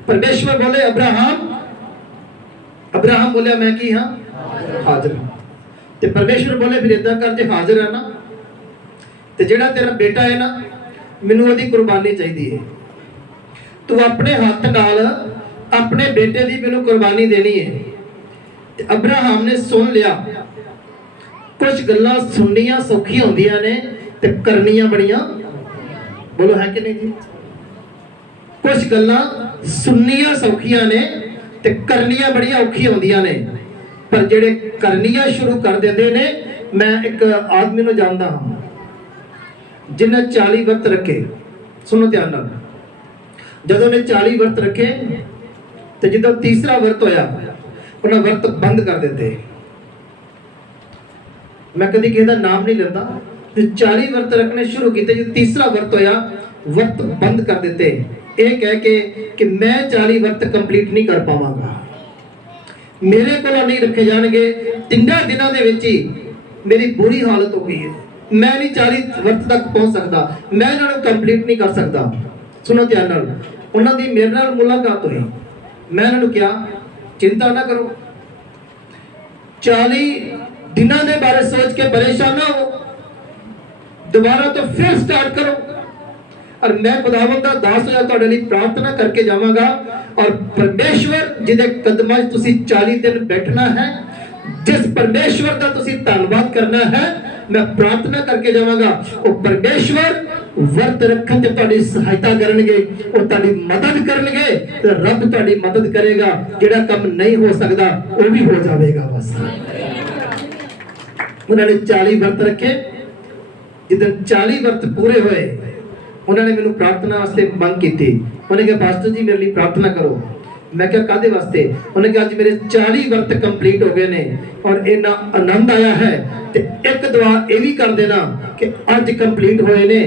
परमेश्वर बोले अब्राहम, अब्राहम बोलिया मैं की हाँ? हाजिर हाँ। ते परमेश्वर बोले फिर इदां कर, जे हाजिर है ना ते जेड़ा तेरा बेटा है ना, मैनू ओदी कुर्बानी चाहिए है। तू अपने हाथ नाल अपने बेटे दी मैनू कुर्बानी देनी है। ते अब्राहम ने सुन लिया। कुछ गल्लां सुननियां सौखियां होंदियां ने ते करनियां बड़ियां, बोलो है कि नहीं जी? कुछ गल्लां सुननियां सौखियां ने ते करनियां बड़ियां औखियां होंदियां ने। पर जेड़े करनियां शुरू कर देंदे ने, मैं एक आदमी नूं जानदा हां जिन्हें 40 वर्त रखे। सुनो ध्यान नाल, जदों ने 40 वर्त रखे ते जदों तीसरा वर्त होया, उन्हें वर्त बंद कर दिते। मैं कभी किसी का नाम नहीं लेता। 40 वर्त रखने शुरू किए, जो तीसरा वर्त होया वर्त बंद कर देते, ये कह के कि मैं 40 वर्त कंप्लीट नहीं कर पावांगा, मेरे को नहीं रखे जाएंगे। 3 दिनों के विच ही मेरी बुरी हालत हो गई है, मैं नहीं 40 वर्त तक पहुंच सकता, मैं इन्होंने कंप्लीट नहीं कर सकता। सुनो ध्यान नाल, उन्होंने मेरे नाल मुलाकात हुई। मैं इन्होंने कहा चिंता ना करो, 40 दिनों के बारे सोच के परेशान ना हो, दोबारा तो फिर स्टार्ट करो। और मैं खुदावंद दा दास होया तुहाडे लई प्रार्थना करके जावांगा। और परमेश्वर जिहदे कदमां 'च तुसीं 40 दिन बैठना है, जिस परमेश्वर दा तुसीं धन्नवाद करना है, मैं प्रार्थना करके जावांगा। वो परमेश्वर वर्त रखण ते तुहाडी सहायता करनगे, वो तुहाडी मदद करनगे ते रब तुहाडी मदद करेगा। जिहड़ा काम नहीं हो सकदा वो भी हो जावेगा। बस उन्होंने 40 वर्त रखे। जिदन 40 वर्त पूरे हुए, उन्होंने मैंने प्रार्थना वास्ते मंग की थी। उन्होंने कहा पास्टर जी मेरे लिए प्रार्थना करो। मैं क्या कादे वास्ते? उन्हें कहा, आज मेरे 40 वर्त कंप्लीट हो गए ने और इन्ना आनंद आया है। ते एक दुआ ये भी कर देना कि आज कंप्लीट होए ने,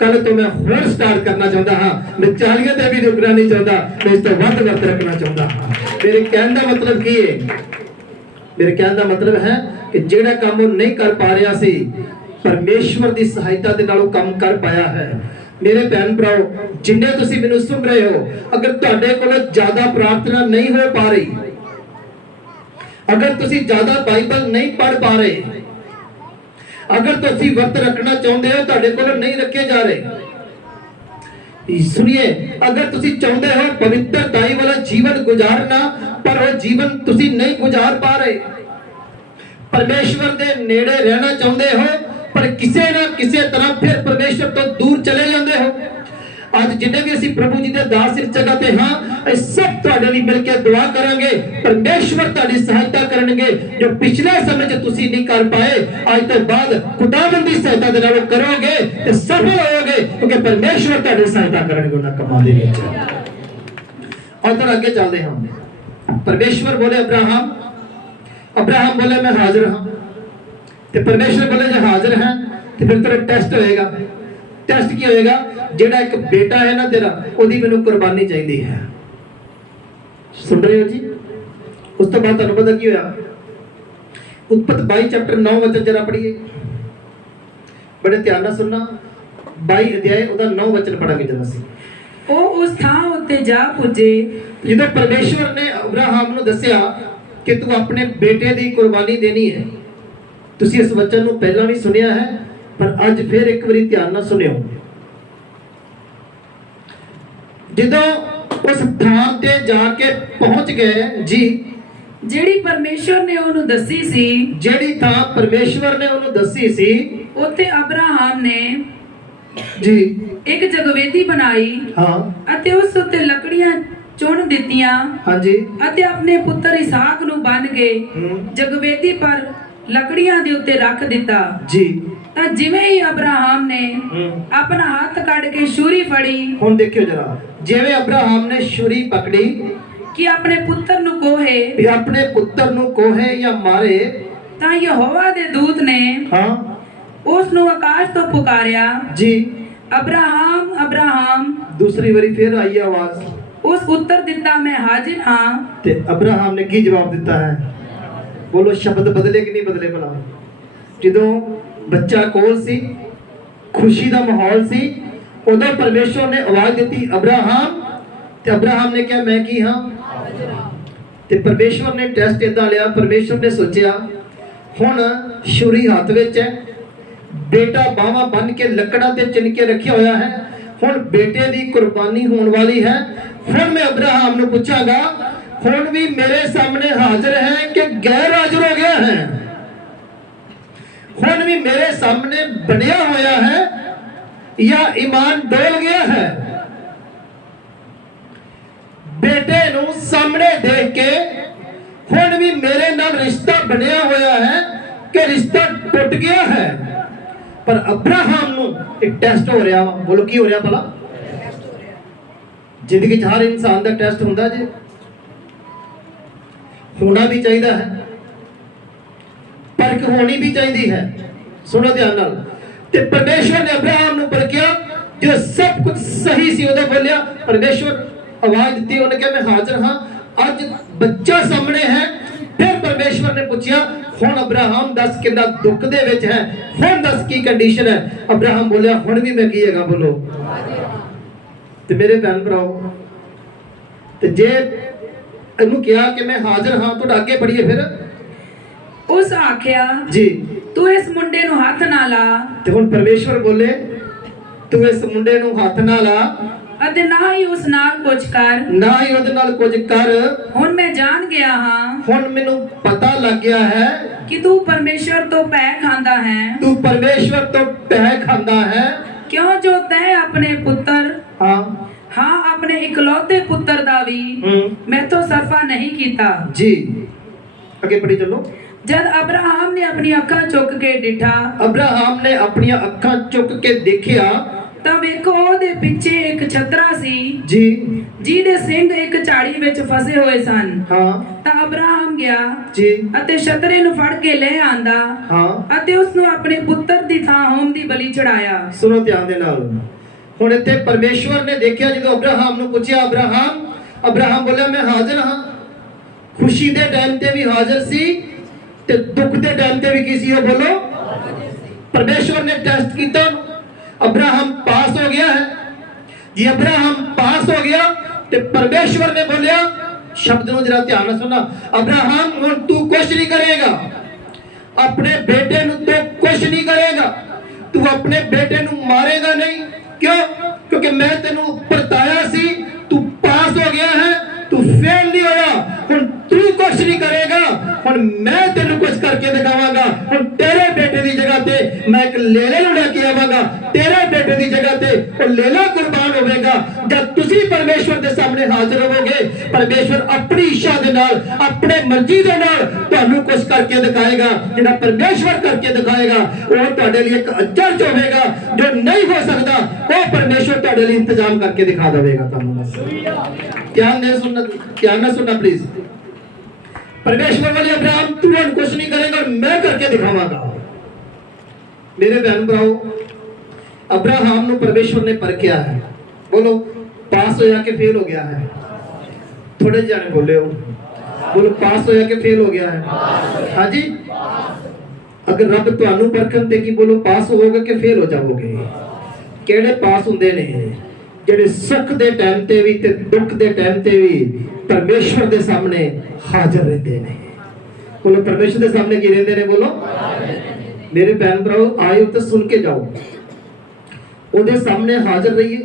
कल तो मैं होर स्टार्ट करना चाहता हाँ। मैं 40 ते भी रुकना नहीं चाहता, मैं इस तो वध वर्त रखना चाहता हाँ। मेरे कहने का मतलब की है? मेरे कहने का मतलब है कि जेड़ा काम वो नहीं कर पा रहा सी, परमेश्वर की सहायता के नाल काम कर पाया है। मेरे भैन भराओ, जिन्ने तुसी मैनू सुन रहे हो, अगर तुहाडे कोल ज्यादा प्रार्थना नहीं हो पा रही, अगर तुसी ज्यादा बाइबल नहीं पढ़ पा रहे, अगर तुसी व्रत रखना चाहते हो तुहाडे कोल नहीं रखे जा रहे, सुनिए, अगर तुसी चाहते हो पवित्रताई वाला जीवन गुजारना, पर वो जीवन तुसी नहीं गुजार पा रहे, परमेश्वर दे नेड़े रहना चाहते हो पर किसी ना किसी तरह फिर परमेश्वर तो दूर चले जाते हो। आज जिन्हें भी असीं प्रभु जी दे दास इस जगह ते हाँ, असीं सब तुहाडे लई मिल के दुआ करांगे, परमेश्वर तुहाडी सहायता करनगे। जो पिछले समय च तुसीं नहीं कर पाए, आज तो बाद खुदावंद दी सहायता दे नाल करोगे ते सफल होओगे, क्योंकि परमेश्वर तुहाडी सहायता करनगे उन्हां कमां दे विच। और तो आगे चलते हम। परमेश्वर बोले अब्राहम, अब्राहम बोले मैं हाजिर हाँ। ते परमेश्वर बोले जो हाजिर है तो फिर तेरा टेस्ट होएगा। टेस्ट की होएगा? जेड़ा एक बेटा है ना तेरा, ओदी मैनू कुर्बानी चाहिए है। सुन रहे हो जी? उस तो बाद तुहानू पता की होया? उत्पत्ति 22 चैप्टर 9 वचन जरा पढ़िए, बड़े ध्यान नाल सुनना। 22 अध्याय ओदा 9 वचन पढ़ांगे जरा सी। ओ उस थां उत्ते जा पुजे ਜਦੋਂ परमेश्वर ने अब्राहम ਨੂੰ ਦੱਸਿਆ कि तू अपने बेटे ਦੀ ਕੁਰਬਾਨੀ ਦੇਣੀ ਹੈ। ਤੁਸੀਂ ਇਸ ਵਚਨ ਨੂੰ ਪਹਿਲਾਂ ਵੀ ਸੁਣਿਆ ਹੈ, ਪਰ ਅੱਜ ਫਿਰ ਇੱਕ ਵਾਰੀ ਧਿਆਨ ਨਾਲ ਸੁਣਿਓ। ਜਦੋਂ ਉਸ ਥਾਂ ਤੇ ਜਾ ਕੇ ਪਹੁੰਚ ਗਏ ਜੀ, ਜਿਹੜੀ ਪਰਮੇਸ਼ਵਰ ਨੇ ਉਹਨੂੰ ਦੱਸੀ ਸੀ, ਜਿਹੜੀ ਥਾਂ ਪਰਮੇਸ਼ਵਰ ਨੇ ਉਹਨੂੰ ਦੱਸੀ ਸੀ, ਉੱਥੇ ਅਬਰਾਹਮ ਨੇ ਜੀ ਇੱਕ ਜਗਵੇਦੀ ਬਣਾਈ ਹਾਂ ਅਤੇ ਉਸ ਉੱਤੇ ਲੱਕੜੀਆਂ ਚੁਣ ਦਿੱਤੀਆਂ ਹਾਂਜੀ ਅਤੇ ਆਪਣੇ ਪੁੱਤਰ ਇਸਾਕ ਨੂੰ ਬੰਨ ਕੇ ਜਗਵੇਦੀ ਪਰ ਲੱਕੜੀਆਂ ਦੇ ਉੱਤੇ ਰੱਖ ਦਿੱਤਾ ਜੀ। ਤਾਂ ਜਿਵੇਂ ਹੀ ਅਬਰਾਹਮ ਨੇ ਆਪਣਾ ਹੱਥ ਕੱਢ ਕੇ ਛੁਰੀ ਫੜੀ, ਹੁਣ ਦੇਖਿਓ ਜਰਾ, ਜਿਵੇਂ ਅਬਰਾਹਮ ਨੇ ਛੁਰੀ ਪਕੜੀ ਕਿ ਆਪਣੇ ਪੁੱਤਰ ਨੂੰ ਕੋਹੇ, ਵੀ ਆਪਣੇ ਪੁੱਤਰ ਨੂੰ ਕੋਹੇ ਜਾਂ ਮਾਰੇ, ਤਾਂ ਯਹੋਵਾ ਦੇ ਦੂਤ ਨੇ ਹਾਂ ਉਸ ਨੂੰ ਆਕਾਸ਼ ਤੋਂ ਪੁਕਾਰਿਆ, ਜੀ ਅਬਰਾਹਮ ਅਬਰਾਹਮ। दूसरी बारी फिर आई आवाज, ਉਸ ਉੱਤਰ ਦਿੱਤਾ, ਮੈਂ ਹਾਜ਼ਰ ਹਾਂ। ते अब्राहम ने की जवाब दिता है? बोलो, शब्द बदले कि नहीं बदले? भला जो बच्चा कोल सी, खुशी का माहौल सी, उदों परमेश्वर ने आवाज दी अब्राहम, ते अब्राहम ने क्या? मैं की हाँ। ते परमेश्वर ने टेस्ट इदा लिया। परमेश्वर ने सोचा हुण छुरी हाथ विच है, बेटा बावा बन के लकड़ा ते चिन के रखिया होया है, हुण बेटे दी कुर्बानी होने वाली है। हुण मैं अब्राहम नूं पुछांगा, हुण भी मेरे सामने हाजिर है कि गैर हाजिर हो गया है? हुण भी मेरे सामने बनया होया है या ईमान डोल गया है? बेटे नूं सामने देख के हुण भी मेरे नाल रिश्ता बनया होया है कि रिश्ता टूट गया है? पर अब्राहम नूं एक टेस्ट हो रहा। बोलो की हो रहा भला? जिंदगी च हर इंसान का टेस्ट होंदा जी, होना भी चाहिए है, परख होनी भी चाहिए है। सुनो ध्यान नाल। ते परमेश्वर ने अब्राहम नूं परखिया, जो सब कुछ सही सी उदों बोलिया। परमेश्वर आवाज दी, उन्हें कहा मैं हाजिर हाँ, अज बच्चा सामने है। फिर परमेश्वर ने पूछा, हुण अब्राहम दस कितना दुख दे विच है, हुण दस की कंडीशन है? अब्राहम बोलिया, हुण भी मैं की हैगा। बोलो ते मेरे भैन भराओ, ते जे इहनूं कहा कि मैं हाजिर हाँ, तो आगे बढ़िए फिर। ਉਸ ਆਖਿਆ, जी ਤੂੰ ਇਸ ਮੁੰਡੇ ਨੂੰ ਹੱਥ ਨਾ ਲਾ ते हुण परमेश्वर बोले, तू इस मुंडे नूं हथ ना ला, ਅਤੇ ਨਾ ਹੀ ਉਸ ਨਾਲ ਕੁਝ ਕਰ। ना ही उहदे नाल कुछ कर। ਹੁਣ ਮੈਂ ਜਾਣ ਗਿਆ ਹਾਂ हुण मैनूं पता लग गया है ਕਿ ਤੂੰ ਪਰਮੇਸ਼ਵਰ ਤੋਂ ਭੈ ਖਾਂਦਾ ਹੈ, तू परमेश्वर तो पै खांदा है। ਕਿਉਂ ਜੋ ਤੈਂ ਆਪਣੇ ਪੁੱਤਰ, हाँ ਹਾਂ ਆਪਣੇ ਇਕਲੌਤੇ ਪੁੱਤਰ ਦਾ ਵੀ ਮੈਥੋਂ ਸਰਫਾ ਨਹੀਂ ਕੀਤਾ। जी आगे पढ़ी चलो। जद अब्राहम ने अपनी अखां चुक के डिठा, अब्राहम ने अपनी अखां चुक के देखिया, ਤਾਂ ਵੇਖੋ ਉਹਦੇ ਦੇ ਪਿੱਛੇ ਇੱਕ ਛਤਰਾ ਸੀ जी ਜਿਹਦੇ ਸਿੰਘ ਇੱਕ ਝਾੜੀ ਵਿੱਚ ਫਸੇ ਹੋਏ ਸਨ। हाँ ਤਾਂ ਅਬਰਾਹਮ ਗਿਆ जी ਅਤੇ ਛਤਰੇ ਨੂੰ ਫੜ ਕੇ ਲੈ ਆਂਦਾ हाँ ਅਤੇ ਉਸ ਨੂੰ ਆਪਣੇ ਪੁੱਤਰ ਦੀ ਥਾਂ ਹੋਮ ਦੀ ਬਲੀ ਚੜਾਇਆ। सुनो ध्यान दे नाल हुण इत्थे परमेश्वर ने देखिया जदों अब्राहम नूं पुछया अब्राहम बोलिया मैं हाजिर हाँ। खुशी दे टाइम ते भी हाजिर सी ते दुख दे टाइम ते भी की सी, बोलो। परमेश्वर ने टेस्ट किया, अब्राहम पास हो गया है जी। अब्राहम पास हो गया ते परमेश्वर ने बोलिया, शब्द नूं जरा ध्यान नाल सुनना, अब्राहम हुण तू कुछ नहीं करेगा, अपने बेटे नूं तो कुछ नहीं करेगा, तू अपने बेटे नूं मारेगा नहीं। क्यों? क्योंकि मैं तेनू परताया सी, तू पास हो गया है, तू फेल नहीं होया। हुण तू कुछ नहीं करेगा, हुण मैं तेनू कुछ करके दिखावांगा। हुण तेरे बेटे दी जगह ते मैं एक लेले नूं लेके आवांगा, तेरे बेटे दी जगह ते ओ लेला कुर्बान होवेगा। जब तुसी परमेश्वर दे सामने हाजिर होवोगे, परमेश्वर अपनी इच्छा दे नाल, अपने मर्जी दे नाल तुहानू कुछ करके दिखाएगा। जिहड़ा परमेश्वर करके दिखाएगा वो तुहाडे लिए एक अचरज होवेगा, जो नहीं हो सकदा वो परमेश्वर तुहाडे लिए इंतजाम करके दिखा देवेगा। तुहानू ध्यान दे सुनना, ध्यान ना सुनना प्लीज। परमेश्वर वाले अब्राहम तू हम कुछ नहीं करेगा, मैं करके दिखावांगा। मेरे बहन भराओ, अब्राहम नु परमेश्वर ने परखिया है, बोलो पास होया कि फेल हो गया है? थोड़े जाने बोले हो, बोलो पास होया कि फेल हो गया है? हाँ जी। अगर रब तुहानू परखन ते की बोलो पास होवोगे कि फेल हो जाओगे? केड़े पास हुंदे ने? ਜਿਹੜੇ ਸੁੱਖ ਦੇ ਟਾਈਮ ਤੇ ਵੀ ਤੇ ਦੁੱਖ ਦੇ ਟਾਈਮ ਤੇ ਵੀ ਪਰਮੇਸ਼ਵਰ ਦੇ ਸਾਹਮਣੇ ਹਾਜ਼ਰ ਰਹਿੰਦੇ ਨੇ। ਬੋਲੋ ਪਰਮੇਸ਼ਵਰ ਦੇ ਸਾਹਮਣੇ ਕੀ ਰਹਿੰਦੇ ਨੇ? ਬੋਲੋ ਮੇਰੇ ਭੈਣ ਭਰਾਓ, ਆਇਓ ਤਾਂ ਸੁਣ ਕੇ ਜਾਓ, ਉਹਦੇ ਸਾਹਮਣੇ ਹਾਜ਼ਰ ਰਹੀਏ।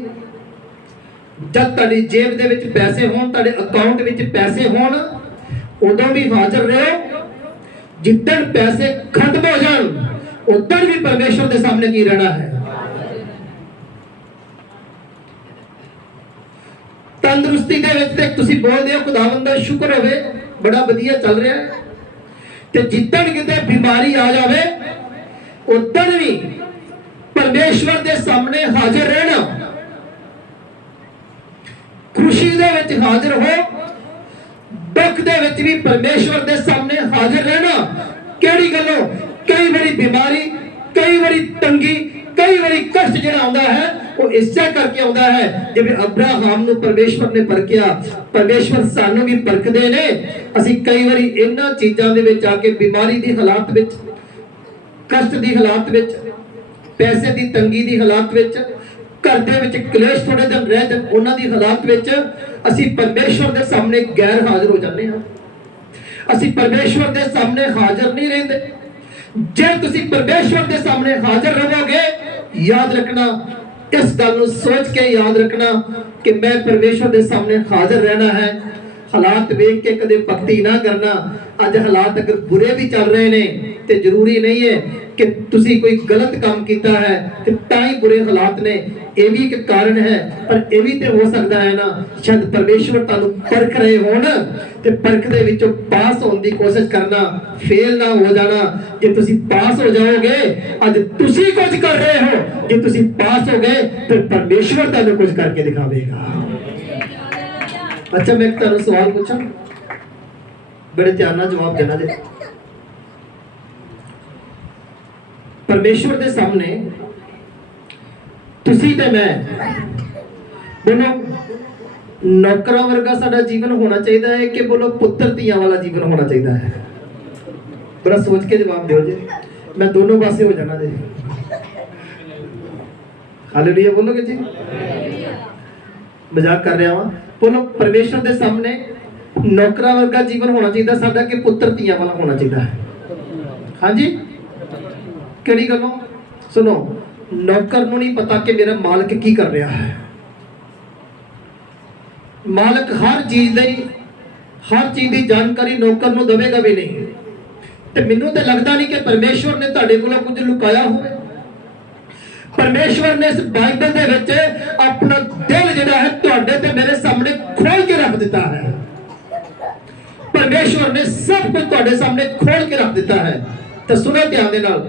ਜਦ ਤੁਹਾਡੀ ਜੇਬ ਦੇ ਵਿੱਚ ਪੈਸੇ ਹੋਣ, ਤੁਹਾਡੇ ਅਕਾਊਂਟ ਵਿੱਚ ਪੈਸੇ ਹੋਣ, ਉਦੋਂ ਵੀ ਹਾਜ਼ਰ ਰਹੋ। ਜਿੱਦਣ ਪੈਸੇ ਖਤਮ ਹੋ ਜਾਣ, ਉਦੋਂ ਵੀ ਪਰਮੇਸ਼ਵਰ ਦੇ ਸਾਹਮਣੇ ਕੀ ਰਹਿਣਾ ਹੈ? ਤੰਦਰੁਸਤੀ ਦੇ ਵਿੱਚ ਤੇ ਤੁਸੀਂ ਬੋਲਦੇ ਹੋ ਖੁਦਾਵੰਦ ਦਾ ਸ਼ੁਕਰ ਹੋਵੇ, ਬੜਾ ਵਧੀਆ ਚੱਲ ਰਿਹਾ ਹੈ, ਤੇ ਜਿੱਦਣ ਕਿਤੇ ਬਿਮਾਰੀ ਆ ਜਾਵੇ ਉਦੋਂ ਵੀ ਪਰਮੇਸ਼ਵਰ ਦੇ ਸਾਹਮਣੇ ਹਾਜ਼ਰ ਰਹਿਣਾ। ਖੁਸ਼ੀ ਦੇ ਵਿੱਚ ਹਾਜ਼ਰ ਹੋ, ਦੁੱਖ ਦੇ ਵਿੱਚ ਵੀ ਪਰਮੇਸ਼ਵਰ ਦੇ ਸਾਹਮਣੇ ਹਾਜ਼ਰ ਰਹਿਣਾ। ਕਿਹੜੀ ਗੱਲੋਂ? ਕਈ ਵਾਰੀ ਬਿਮਾਰੀ, ਕਈ ਵਾਰੀ ਤੰਗੀ, ਕਈ ਵਾਰੀ ਕਸ਼ਟ ਜਿਹੜਾ ਆਉਂਦਾ ਹੈ ਉਹ ਇਸੇ ਕਰਕੇ ਆਉਂਦਾ ਹੈ। ਜਿਵੇਂ ਅਬਰਾਹਮ ਨੂੰ ਪਰਮੇਸ਼ਵਰ ਨੇ ਪਰਖਿਆ, ਪਰਮੇਸ਼ਵਰ ਸਾਨੂੰ ਵੀ ਪਰਖਦੇ ਨੇ। ਅਸੀਂ ਕਈ ਵਾਰੀ ਇਹਨਾਂ ਚੀਜ਼ਾਂ ਦੇ ਵਿੱਚ ਆ ਕੇ, ਬਿਮਾਰੀ ਦੀ ਹਾਲਾਤ ਵਿੱਚ, ਕਸ਼ਟ ਦੀ ਹਾਲਾਤ ਵਿੱਚ, ਪੈਸੇ ਦੀ ਤੰਗੀ ਦੀ ਹਾਲਾਤ ਵਿੱਚ, ਘਰ ਦੇ ਵਿੱਚ ਕਲੇਸ਼ ਥੋੜੇ ਦਿਨ ਰਹਿ ਜਾਣ ਉਹਨਾਂ ਦੀ ਹਾਲਾਤ ਵਿੱਚ, ਅਸੀਂ ਪਰਮੇਸ਼ਵਰ ਦੇ ਸਾਹਮਣੇ ਗੈਰ ਹਾਜ਼ਰ ਹੋ ਜਾਂਦੇ ਹਾਂ। ਅਸੀਂ ਪਰਮੇਸ਼ਵਰ ਦੇ ਸਾਹਮਣੇ ਹਾਜ਼ਰ ਨਹੀਂ ਰਹਿੰਦੇ। ਜੇ ਤੁਸੀਂ ਪਰਮੇਸ਼ਵਰ ਦੇ ਸਾਹਮਣੇ ਹਾਜ਼ਰ ਰਹੋਗੇ, ਯਾਦ ਰੱਖਣਾ, ਇਸ ਗੱਲ ਨੂੰ ਸੋਚ ਕੇ ਯਾਦ ਰੱਖਣਾ ਕਿ ਮੈਂ ਪਰਮੇਸ਼ਵਰ ਦੇ ਸਾਹਮਣੇ ਹਾਜ਼ਰ ਰਹਿਣਾ ਹੈ। ਹਾਲਾਤ ਵੇਖ ਕੇ ਕਦੇ ਭਗਤੀ ਨਾ ਕਰਨਾ। ਅੱਜ ਹਾਲਾਤ ਅਗਰ ਬੁਰੇ ਵੀ ਚੱਲ ਰਹੇ ਨੇ ਤੇ ਜ਼ਰੂਰੀ ਨਹੀਂ ਹੈ ਕਿ ਤੁਸੀਂ ਕੋਈ ਗਲਤ ਕੰਮ ਕੀਤਾ ਹੈ ਤੇ ਤਾਂ ਹੀ ਬੁਰੇ ਹਾਲਾਤ ਨੇ। ਇਹ ਵੀ ਇੱਕ ਕਾਰਨ ਹੈ, ਪਰ ਇਹ ਵੀ ਤੇ ਹੋ ਸਕਦਾ ਹੈ ਨਾ, ਸ਼ਾਇਦ ਪਰਮੇਸ਼ਵਰ ਤੁਹਾਨੂੰ ਪਰਖ ਰਹੇ ਹੋਣ ਤੇ ਪਰਖ ਦੇ ਵਿੱਚੋਂ ਪਾਸ ਹੋਣ ਦੀ ਕੋਸ਼ਿਸ਼ ਕਰਨਾ, ਫੇਲ ਨਾ ਹੋ ਜਾਣਾ। ਜੇ ਤੁਸੀਂ ਪਾਸ ਹੋ ਜਾਓਗੇ, ਅੱਜ ਤੁਸੀਂ ਕੁਝ ਕਰ ਰਹੇ ਹੋ, ਜੇ ਤੁਸੀਂ ਪਾਸ ਹੋ ਗਏ ਫਿਰ ਪਰਮੇਸ਼ਵਰ ਤੁਹਾਨੂੰ ਕੁਝ ਕਰਕੇ ਦਿਖਾਵੇਗਾ। अच्छा, मैं एक तरह सवाल पूछा, बड़े ध्यान ਨਾਲ जवाब देना जे। परमेश्वर के सामने तुसी ते मैं बोलो नौकरां वर्गा साडा जीवन होना चाहिए है कि बोलो पुत्र धीआं वाला जीवन होना चाहिए है? बड़ा सोच के जवाब दियो जे, मैं दोनों पासे हो जाना जे। हालेलुया बोलोगे जी? मजाक कर रहा हूं। बोलो परमेश्वर के सामने नौकरा वर्गा जीवन होना चाहिए साडा कि पुत्र धीआं वाला होना चाहिए है? हाँ जी। किहड़ी गल्लों? सुनो, नौकर नूं नहीं पता कि मेरा मालिक की कर रहा है। मालिक हर चीज की जानकारी नौकर नूं देवेगा भी नहीं। ते मैनूं ते लगदा नहीं कि परमेश्वर ने तुहाडे कोलों कुछ लुकाया होवे। परमेश्वर ने इस बाइबल दे विच अपना दिल जिहड़ा है तुहाडे ते मेरे सामने खोल के रख दिता है। परमेश्वर ने सब कुछ तुहाडे सामने खोल के रख दिता है। तो सुनो ध्यान दे नाल,